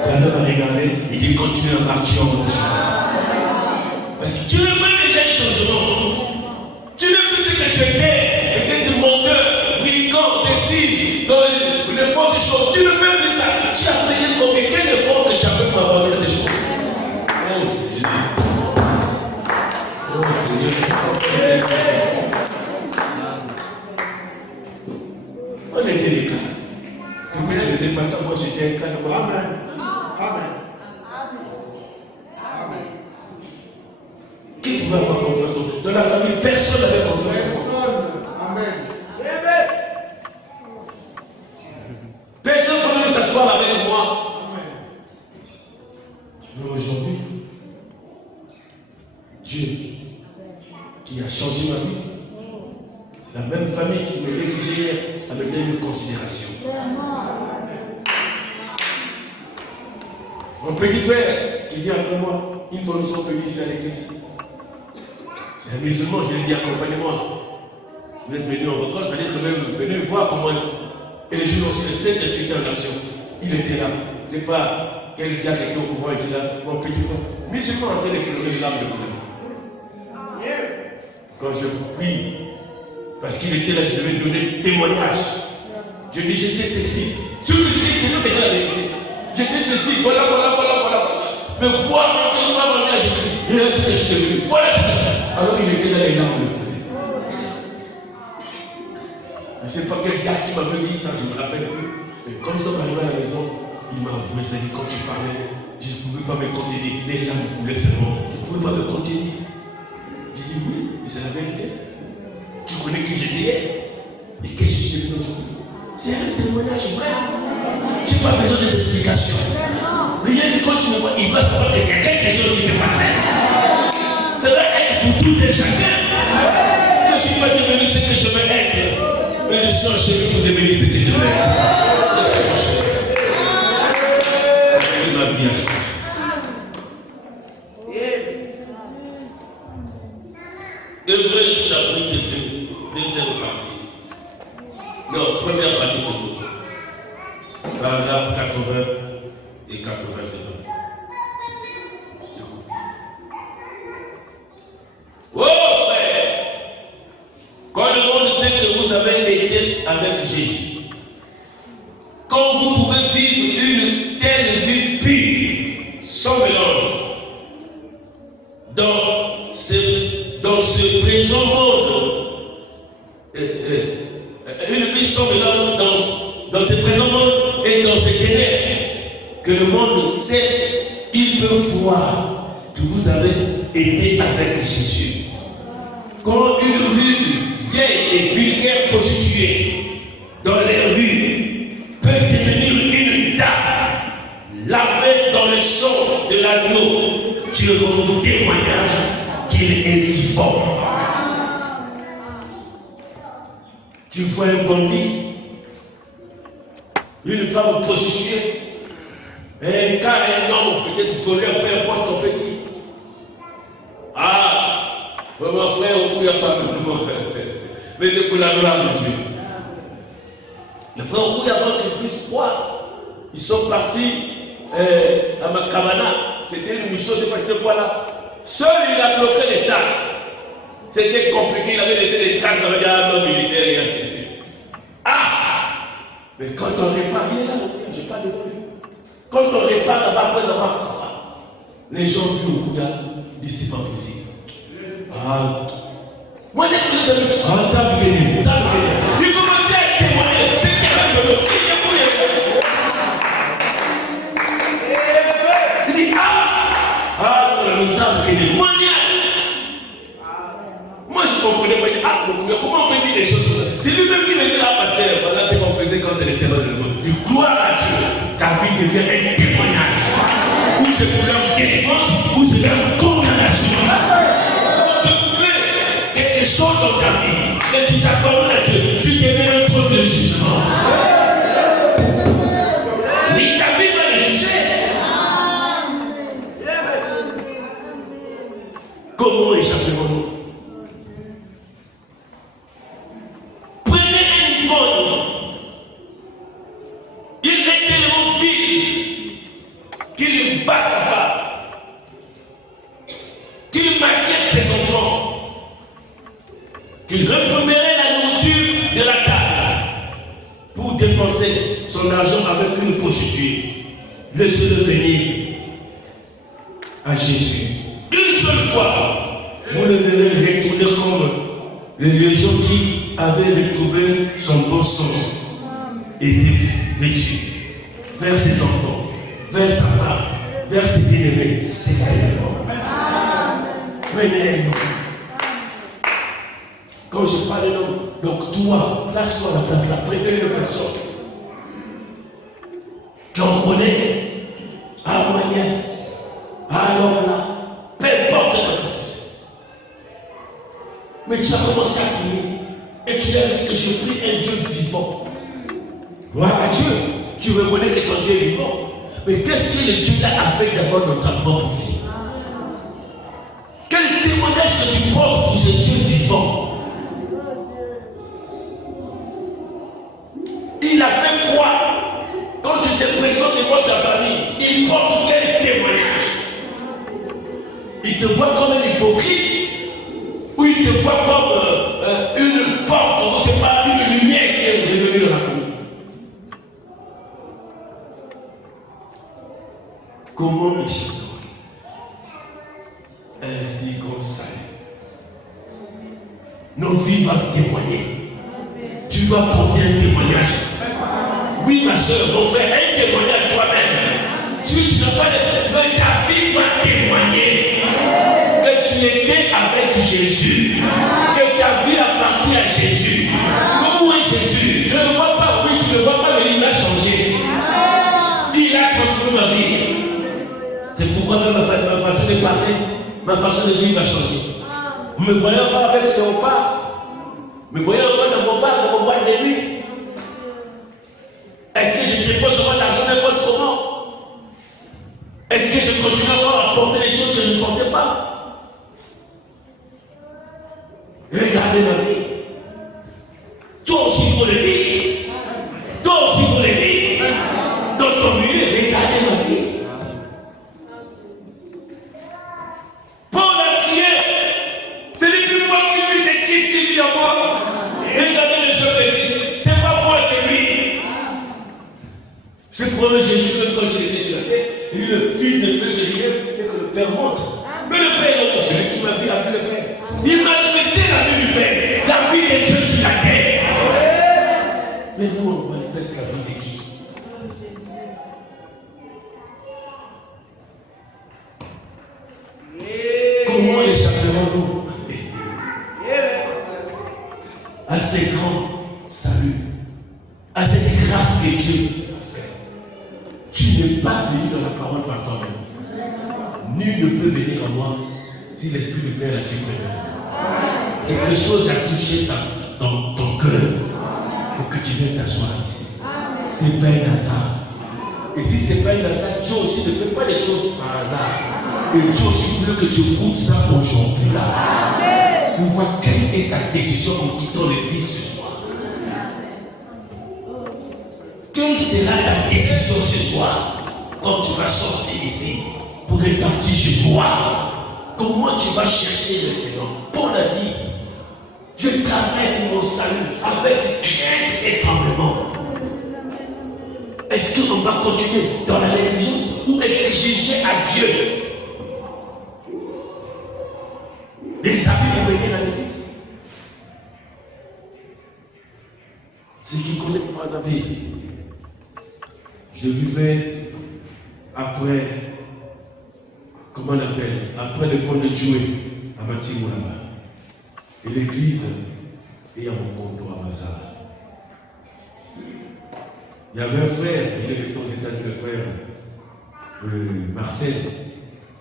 L'homme a regardé, il dit continue à marcher en mon chemin. Parce que tu ne veux déjà un changement. Tu ne plus ce que tu étais. Peut-être menteur, brigand, ceci, dans les forces des choses. Tu ne fais plus ça. Tu as payé combien? Quel effort que tu as fait pour abandonner ces choses? Oh Seigneur. Oh Seigneur. On était des cas. Peut-être je n'étais pas quand moi j'étais un cas de moi. Amen. Amen. Amen. Qui pouvait avoir confiance en vous? Dans la famille, personne n'avait confiance en vous. Personne. Amen. Personne ne pouvait même s'asseoir avec moi. Amen. Mais aujourd'hui, Dieu qui a changé ma vie, la même famille qui me négligeait hier, a me donné une considération. Mon petit frère qui vient après moi, une fois nous sommes venus ici à l'église. C'est un musulman, je lui ai dit accompagnez-moi. Vous êtes venus en vacances, je vais dire quand même, venez voir comment. Et le jour aussi, le Saint-Esprit était en action. Il était là. C'est pas quel diable était au courant ici là. Mon petit frère, musulman en train de pleurer de larmes de pleurs. Quand je prie, parce qu'il était là, je devais donner témoignage. Je dis, j'étais ceci. Ce que je dis, c'est nous déjà la vérité. J'étais ceci, voilà. Mais quoi, quand nous avons amené à Jésus, il est resté que je suis venu. Voilà ce que. Alors il était là, les larmes de pleurer. Je ne sais pas quel gars qui m'avait dit ça, je me rappelle plus. Mais quand nous sommes arrivés à la maison, il m'a avoué ça. Quand tu parlais, je ne pouvais pas me contenir. Les larmes coulaient seulement. Je ne pouvais pas me contenir. J'ai dit oui, c'est la vérité. Tu connais qui j'étais hier et que je suis venu aujourd'hui. C'est un témoignage vrai. Je n'ai pas besoin des explications. Rien que quand tu me vois, il va savoir que c'est quelque chose qui s'est passé. Ça va être pour tout et chacun. Je ne suis pas devenu ce que je veux être, mais je suis en chemin pour devenir ce que je veux être. Je suis en chemin. Parce que ma vie a changé. Hébreux chapitre 2, deuxième partie. Non, première partie plutôt. Paragraphe 80 et 82. Oh frère, quand le monde sait que vous avez été avec Jésus, quand vous pouvez vivre une telle vie pure, sans mélange, dans ce présent monde, une vie sans mélange dans ce présent monde et dans ce ténèbres, que le monde sait, il peut voir que vous avez été avec Jésus. Quand une rue vieille et vulgaire prostituée dans les rues peut devenir une dame lavée dans le sang de l'agneau, tu rends témoignage qu'il est vivant. Tu vois un bandit, une femme prostituée, un cas, un homme, peut-être voleur, peu importe qu'on peut dire. Ah, vraiment frère, il n'y a pas de mot. Mais c'est pour la gloire de Dieu. Les frères, il y a avant qu'ils puissent croire. Ils sont partis à Makavana. C'était une mission, c'est pas c'était quoi là. Seul il a bloqué les stades. C'était compliqué, il avait laissé les traces dans le diable militaire. Ah! Mais quand on répare, il est là, je n'ai pas de lui. Quand on répare là-bas, après avoir, les gens disent au Bouddha, disent c'est pas possible. Ah! Moi, j'ai écouté ça, ça me bénit, ça me bénit. Il commençait à témoigner, c'est qu'il y avait de l'eau. Il dit, ah, non, ça me bénit. Moi, je comprenais pas, comment on peut dire des choses comme ça? C'est lui-même qui me dit là, pasteur, voilà ce qu'on faisait quand elle était dans le monde. Du gloire à Dieu, ta vie devient un témoignage. Ou c'est pour leur défense, ou c'est leur condamnation. Quand tu fais quelque chose dans ta vie, et tu t'abandonnes à Dieu, tu deviens un trône de jugement. Oui, ta vie va le juger. Comment échapperons-nous? Il repromerait la nourriture de la table pour dépenser son argent avec une prostituée. Laissez-le venir à Jésus. Une seule fois, vous le verrez retourner comme les légions qui avaient retrouvé son bon sens et étaient vêtus vers ses enfants, vers sa femme, vers ses bien-aimés. C'est prenez un homme. Quand je parle d'un homme, donc toi, place-toi à la place de la première personne qu'on connaît, à un moyen, à un homme là, peu importe ce que tu fais. Mais tu as commencé à prier et tu as dit que je prie un Dieu vivant. Gloire à Dieu, tu reconnais que ton Dieu est vivant. Mais qu'est-ce que le Dieu là a fait d'abord dans ta propre vie? Quel témoignage que tu portes pour ce Dieu vivant? Il a fait quoi? Quand tu te présentes devant ta famille, il porte quel témoignage? Il te voit comme un hypocrite ou il te voit comme une porte, c'est pas une lumière qui est revenue dans la famille? Comment échapper? Ainsi comme ça. Nos vies doivent témoigner. Tu dois porter un témoignage. Oui, ma soeur, mon frère, un témoignage toi-même. Si tu n'as pas de... Mais ta vie doit témoigner que tu étais avec Jésus. Que ta vie appartient à Jésus. Où est Jésus? Je ne vois pas, oui, tu ne vois pas, mais il m'a changé. Il a transformé ma vie. C'est pourquoi même ma façon de parler, ma façon de vivre a changé. Me voyant pas avec Léopard, Me voyant encore dans mon bar, dans mon boîte de nuit. Est-ce que je dépose encore l'argent n'importe comment? Est-ce que je continue encore à porter les choses que je ne portais pas? Regardez ma vie. Toi aussi, il faut le dire. Toi aussi, il faut le dire. Dans ton milieu, regardez ma vie. Paul a crié. C'est lui moi qui vit, c'est Christ qui vit en moi. Regardez les œuvres de Christ. C'est pas moi, c'est lui. C'est pour le Jésus, même quand il était sur la terre, il dit le Fils ne peut que rien, c'est que le Père montre. Mais le Père, celui qui m'a vu a vu le Père. Il manifestait la vie du Père, la vie de Dieu sur la terre. Mais nous, on manifeste la vie de qui? Comment échapperons-nous à ces grands saluts, à cette grâce que Dieu a fait? Tu n'es pas venu dans la parole par toi-même. Nul ne peut venir à moi si l'Esprit du Père a dit que quelque chose a touché ton cœur pour que tu viennes t'asseoir ici. C'est pas un hasard. Et si c'est pas un hasard, Dieu aussi ne fait pas les choses par hasard. Et Dieu aussi veut que tu goûtes ça aujourd'hui là. Pour voir quelle est ta décision en quittant l'église ce soir. Quelle sera ta décision ce soir quand tu vas sortir ici pour repartir chez toi? Comment tu vas chercher maintenant? Paul a dit, je travaille pour mon salut avec crainte et tremblement. Est-ce qu'on va continuer dans la négligence ou exiger à Dieu des habits pour venir à l'église? Ceux qui connaissent Brazzaville, je vivais après, comment on appelle, après le pont de Djoué à Matimou là-bas. Et l'église est à mon condo à Mazar. Il y avait un frère, il était aux États-Unis, le frère Marcel,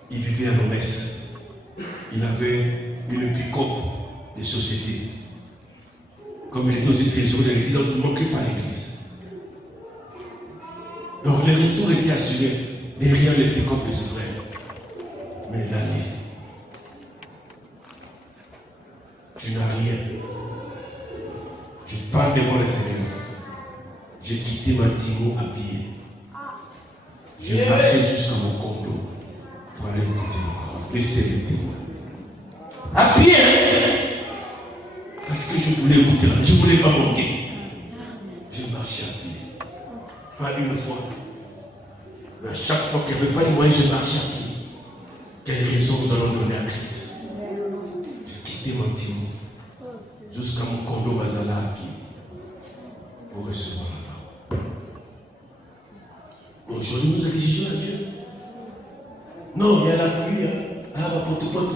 il vivait à Nomès. Il avait une pick-up de société. Comme il était aux États-Unis de l'église, il ne manquait pas l'église. Donc le retour était assuré, mais rien ne pick-up de ce frère. Mais l'année, tu n'as rien. Je parle devant le Seigneur. J'ai quitté Matimou à pied. J'ai marché jusqu'à mon condo pour aller écouter les paroles. Laissez les témoins. À pied, parce que je voulais écouter, je ne voulais pas manquer. J'ai marché à pied. Pas une fois. Mais à chaque fois qu'il n'y avait pas les moyens, j'ai marché à pied. Quelle raison nous allons donner à Christ? J'ai quitté Matimou jusqu'à mon condo Mazala à pied pour recevoir la parole. Aujourd'hui, nous exigeons à Dieu. Non, il y a la pluie. Ah, ma pote-pote.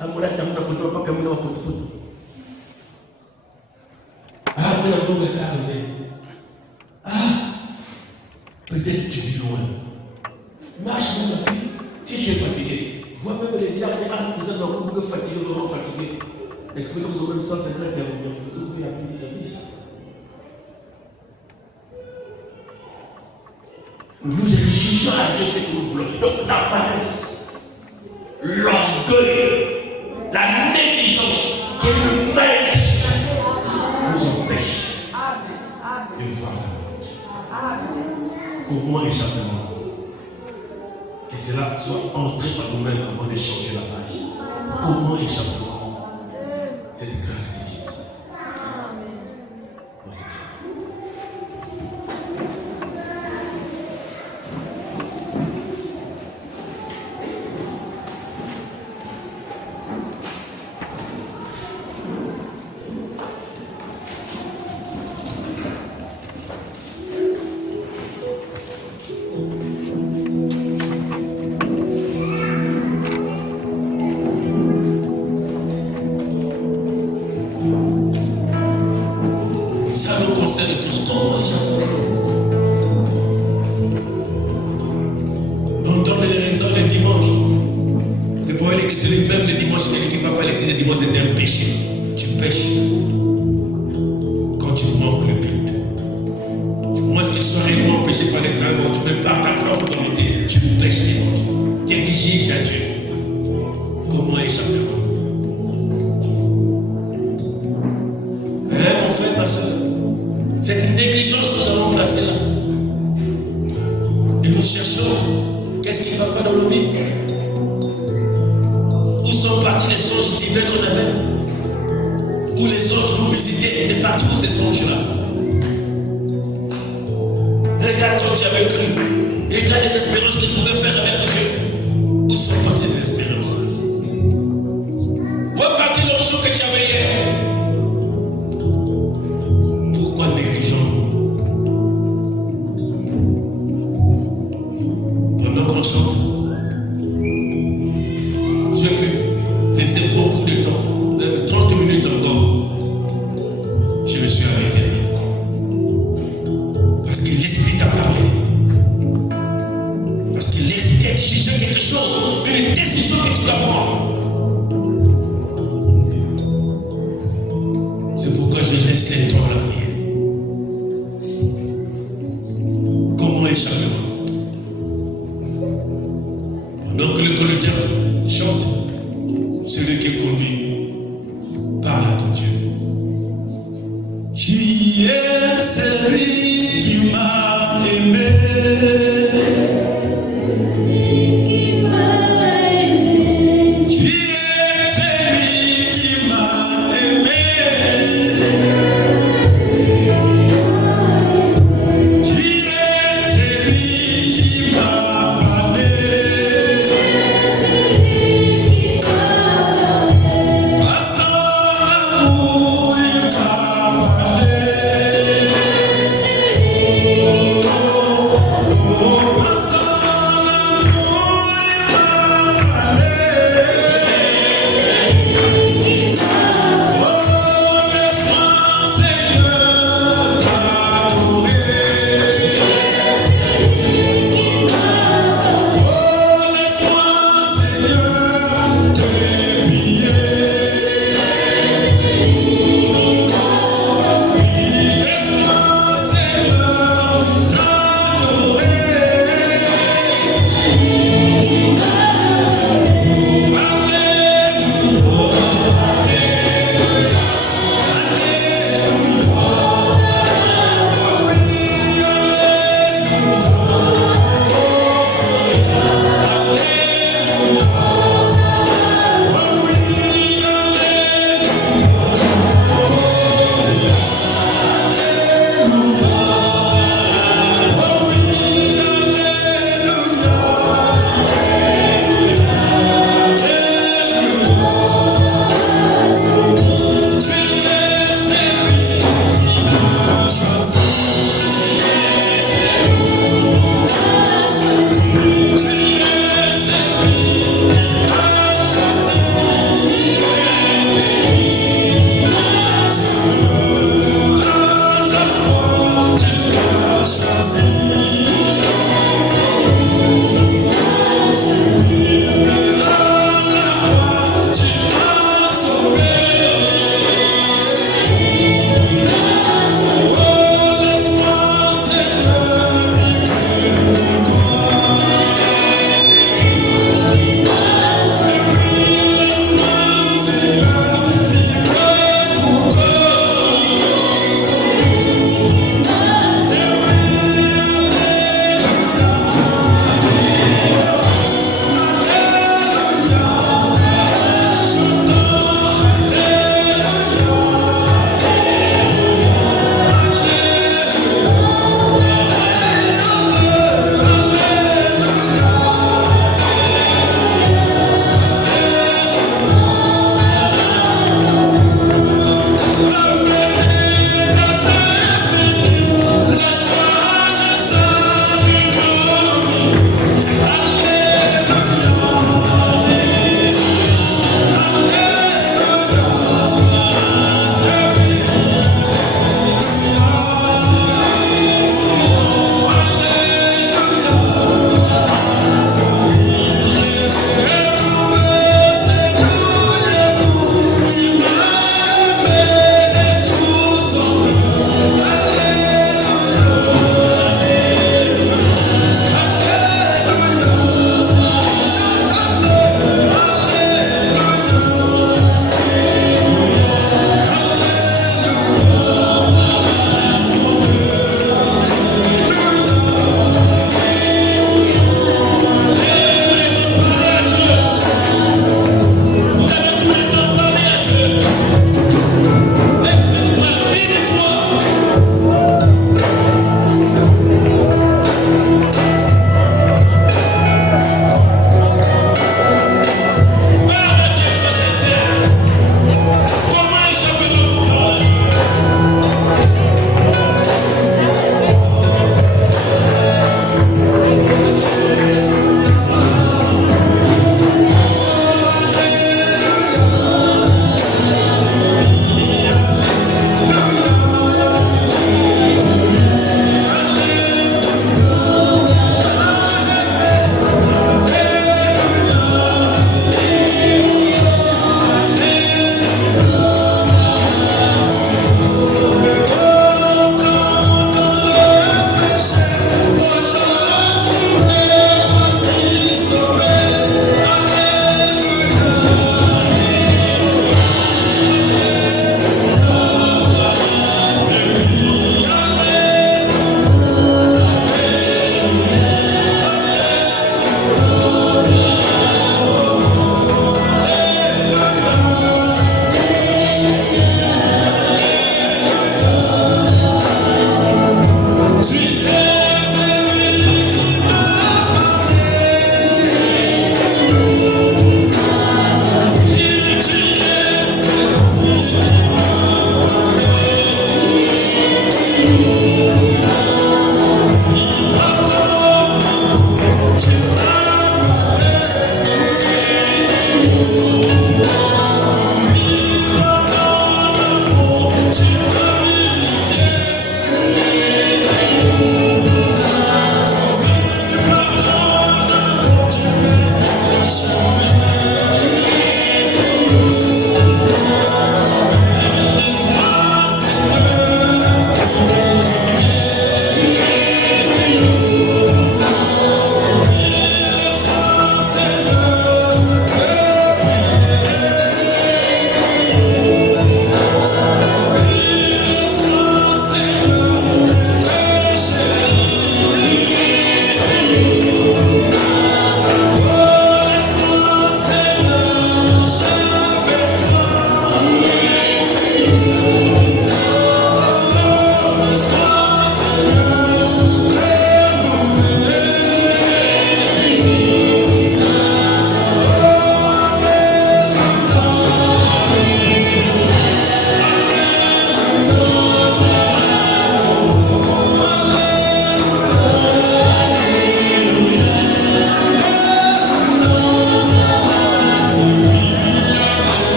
Ah, mon la tamina pote, pas comme ma pote-pote. Ah, mais la longue est arrivée. Ah, peut-être que tu vis loin. Marche dans la pluie. Si tu es fatigué, moi-même les diables, ah, vous êtes encore fatigué, vraiment fatigué. Est-ce que nous avons même 150 euros? Vous devez appeler la mise. Nous exigeons à Dieu ce que nous voulons. Donc la paresse, l'orgueil, la négligence qui nous mène nous empêche de voir la vérité. Comment échapper? Que cela soit entré par nous-mêmes avant de changer la page. Comment échapper? Cette grâce de Dieu. On donne les raisons le dimanche. Le problème est que celui même le dimanche, celui qui ne va pas à l'église le dimanche, c'est un péché. Tu pêches. prêcher par les travaux, mais par ta propre volonté, tu prêches l'évangile. Tu exiges à Dieu. Comment échapper? Hein, mon frère, ma soeur? C'est une négligence que nous avons placée là. Et nous cherchons. Qu'est-ce qui ne va pas dans nos vies? Où sont partis les songes divins qu'on avait? Où les anges nous visitaient? C'est partout ces songes-là. Regarde quand tu avais cru. Regarde les espérances que tu pouvais faire avec Dieu. Où sont parties ces espérances? Où est parti l'onction que tu avais hier? Pourquoi négligeons-nous? Pendant qu'on chante, je peux laisser beaucoup de temps, même 30 minutes encore. Je me suis arrêté. Parce que l'Esprit t'a parlé. Parce que l'Esprit exige quelque chose, une décision que tu dois prendre. C'est pourquoi je laisse les temps à la prière. Comment échapper? Pendant que le conducteur chante, celui qui conduit parle à ton Dieu. Tu es celui qui m'a aimé. Tu es celui qui m'a aimé. Tu es celui qui m'a parlé. À son amour, il m'a parlé. Oh, oh,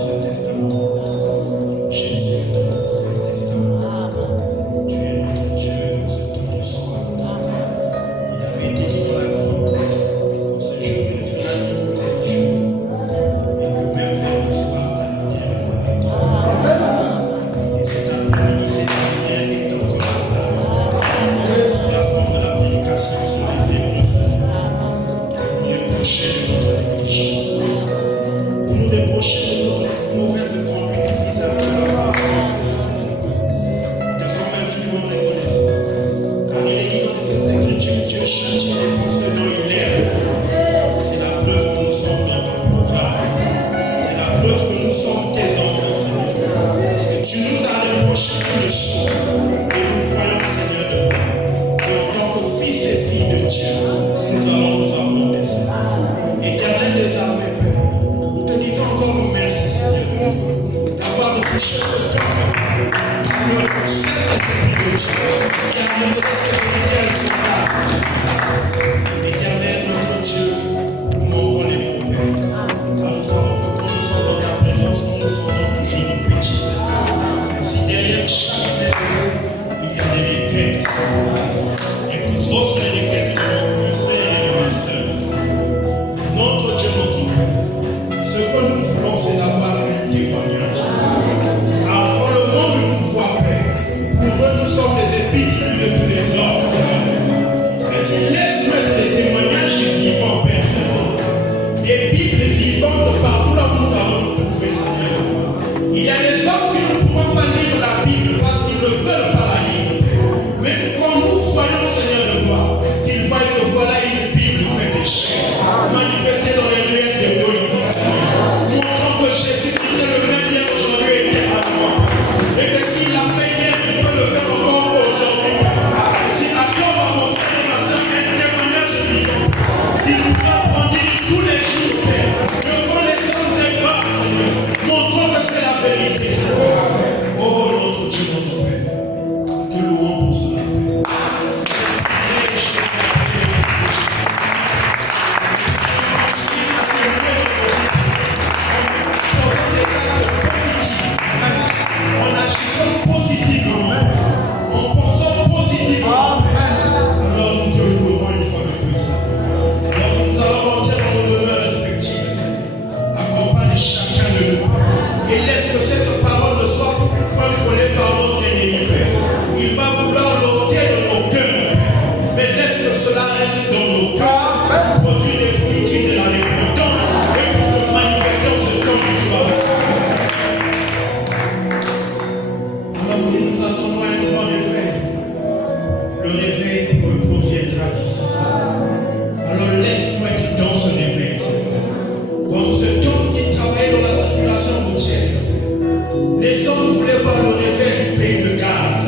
l'Ancien Testament. Jésus est dans le Nouveau Testament. Tu es notre Dieu dans ce temps de soir. Il avait été dit dans la Bible qu'en ce jour il fera libre les jours et que même vers le soir la lumière apparaîtra. Et cet après-midi, cette lumière est encore apparue sous la forme de la prédication sur les Hébreux, pour nous reprocher de notre négligence, pour nous reprocher de notre mauvaise conduite vis-à-vis de la parole de Dieu. Nous sommes infiniment reconnaissants, car il est dit dans cette écriture, Dieu châtie les pensées dont il est. C'est la preuve que nous sommes dans ton programme. C'est la preuve que nous sommes tes enfants, Seigneur. Parce que tu nous as reproché toutes les choses. Et nous croyons, Seigneur, de toi, qu'en tant que fils et filles de Dieu, nous allons nous abonder, Seigneur. Éternel des armées, Père, nous te disons encore merci, Seigneur, d'avoir touché ce temps par le Saint-Esprit de Dieu qui a montré ses fidèles soldats. Éternel, notre Dieu, nous manquons les mots, Père, car nous savons que quand nous sommes dans ta présence, nous sommes toujours nos petits, Seigneur. Et si derrière chaque merveille, il y a des requêtes, et que nous osons les requêtes de mon frère et de ma soeur, notre Dieu, notre Père, ce que nous voulons, c'est d'avoir un témoignage. Car quand le monde nous voit, Père, pour eux, nous sommes des épîtres de tous les hommes, mais il laisse-nous être des témoignages vivants, Père, Seigneur. Des Bibles vivantes partout là où nous allons nous trouver, Seigneur. Il y a des hommes qui ne pourront pas lire la Bible parce qu'ils ne veulent pas la lire. Mais quand nous voyons, Seigneur, de gloire, qu'ils voient que voilà une Bible faite de chair, manifestée dans les ruelles de l'Olivier, montrant que Jésus-Christ est le même hier, aujourd'hui et éternellement. Et que s'il l'a fait hier, il peut le faire encore aujourd'hui. Et s'il accorde à mon frère et ma soeur un témoignage vivant, il doit prendre tous les jours, Père, devant les hommes et femmes, Seigneur, montrant que c'est la vérité, Seigneur. Oh, notre Dieu, notre Père, te louons pour cela, Père. En agissant positivement, en pensant positivement, alors nous te louerons une fois de plus. Alors que nous allons rentrer dans nos demeures respectives, Seigneur. Accompagne chacun de nous et laisse que cette parole ne soit pas volée par notre ennemi, Père. Il va vouloir l'ôter de nos cœurs, mais laisse que cela reste dans nos cœurs pour produire des fruits dignes de la repentance et pour que manifestions ce temps du soir. Alors que nous attendons un grand réveil, le réveil proviendra d'ici. Alors laisse-nous être dans ce réveil, Seigneur. Comme cet homme qui travaille dans la circulation routière. Les hommes voulaient voir le réveil du pays de Galles,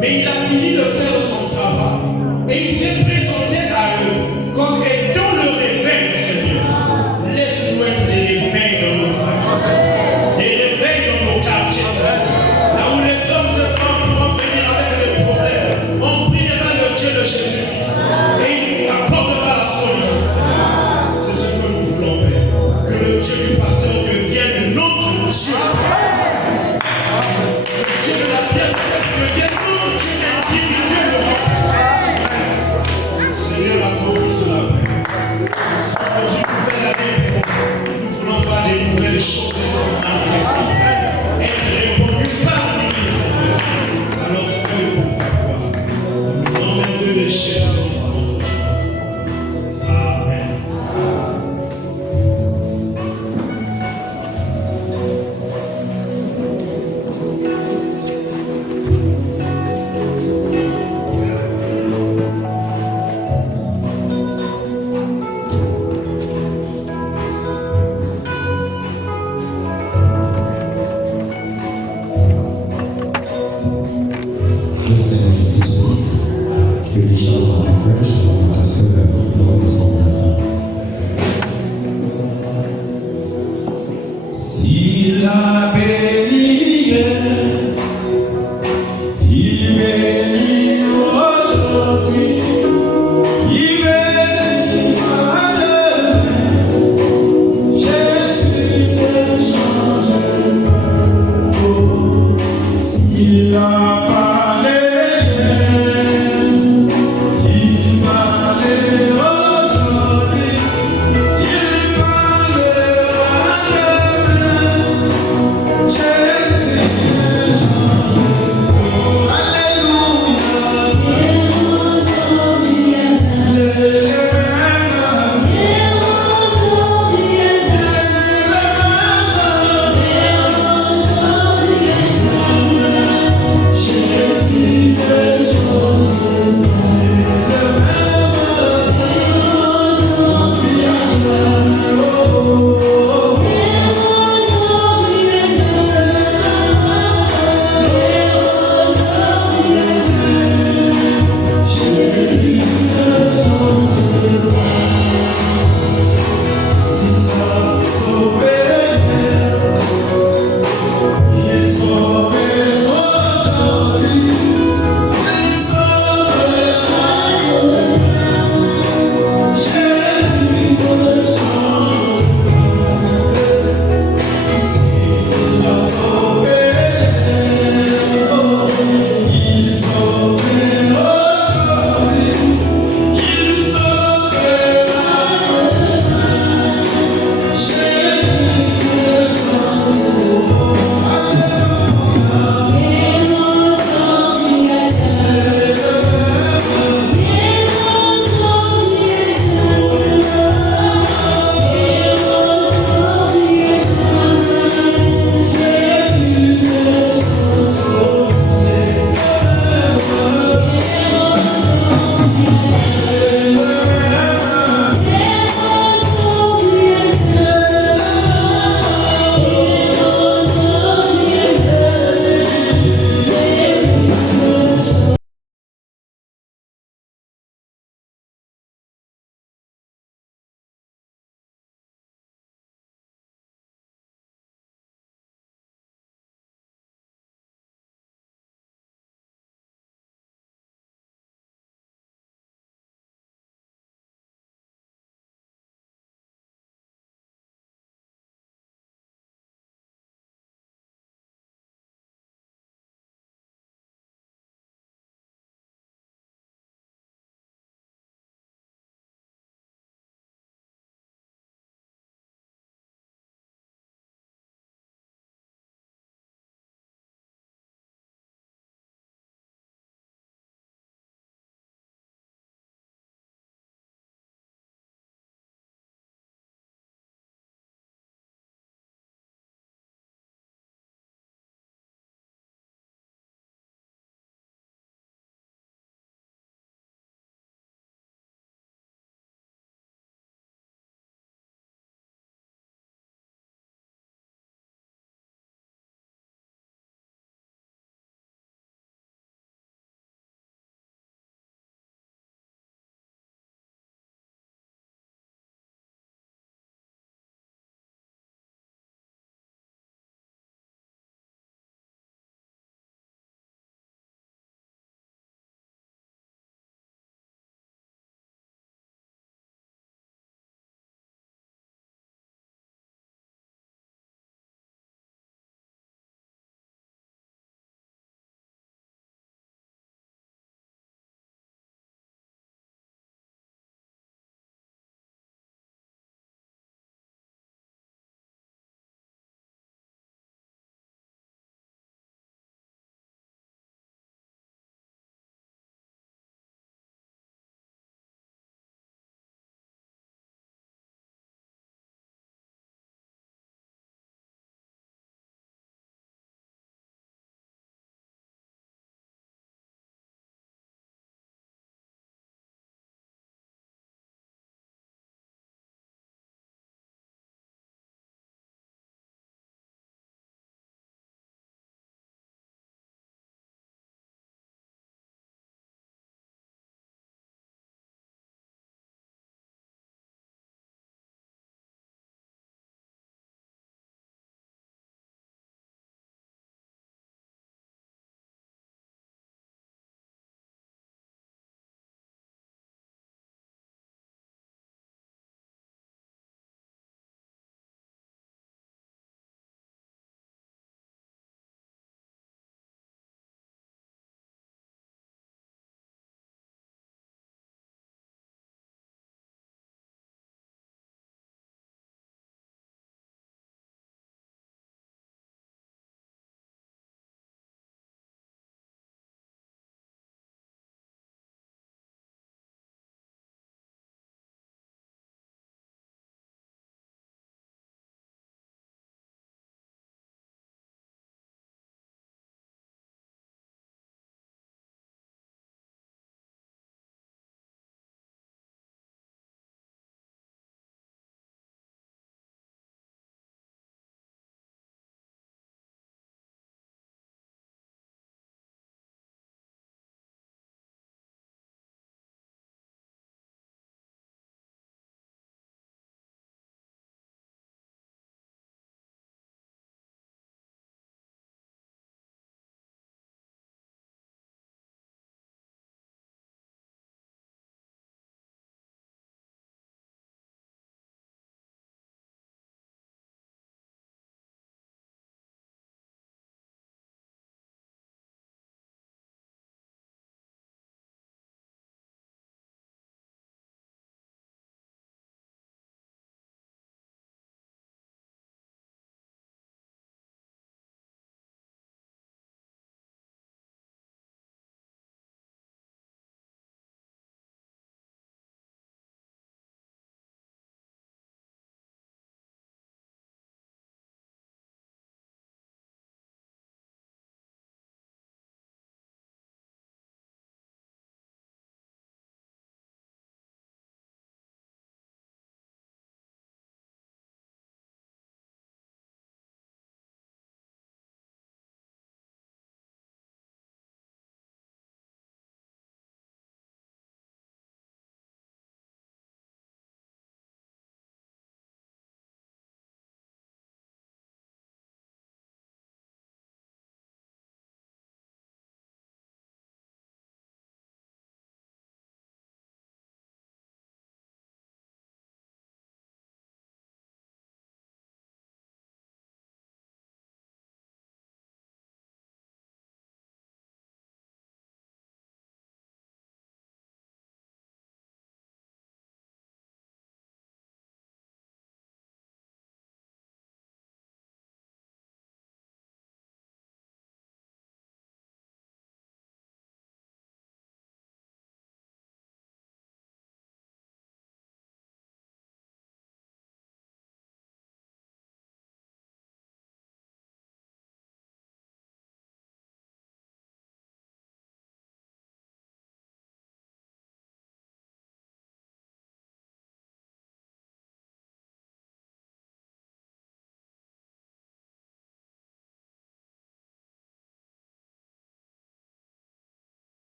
mais il a fini de faire son travail. Et il s'est présenté à eux comme étant le réveil, Seigneur. Laisse-nous être des réveils dans nos familles, des réveils dans nos quartiers, là où les hommes et femmes pourront venir avec des problèmes. On priera le Dieu de Jésus-Christ et il accordera la solution. C'est ce que nous voulons, Père. Que le Dieu du pasteur devienne notre Dieu. Le Dieu de la pierre devienne notre Dieu individuellement. Seigneur, accorde cela, Père. Dans une nouvelle année, nous voulons voir des nouvelles choses manifestées. Être répondues par nous, Seigneur. Alors fais-le pour ta gloire. Nous emmène les chefs dans le sang de Jésus. Amen. Que le Seigneur Jésus bénisse, que les gens dans le frère, je la sœur, nous sommes enfants. S'il a béni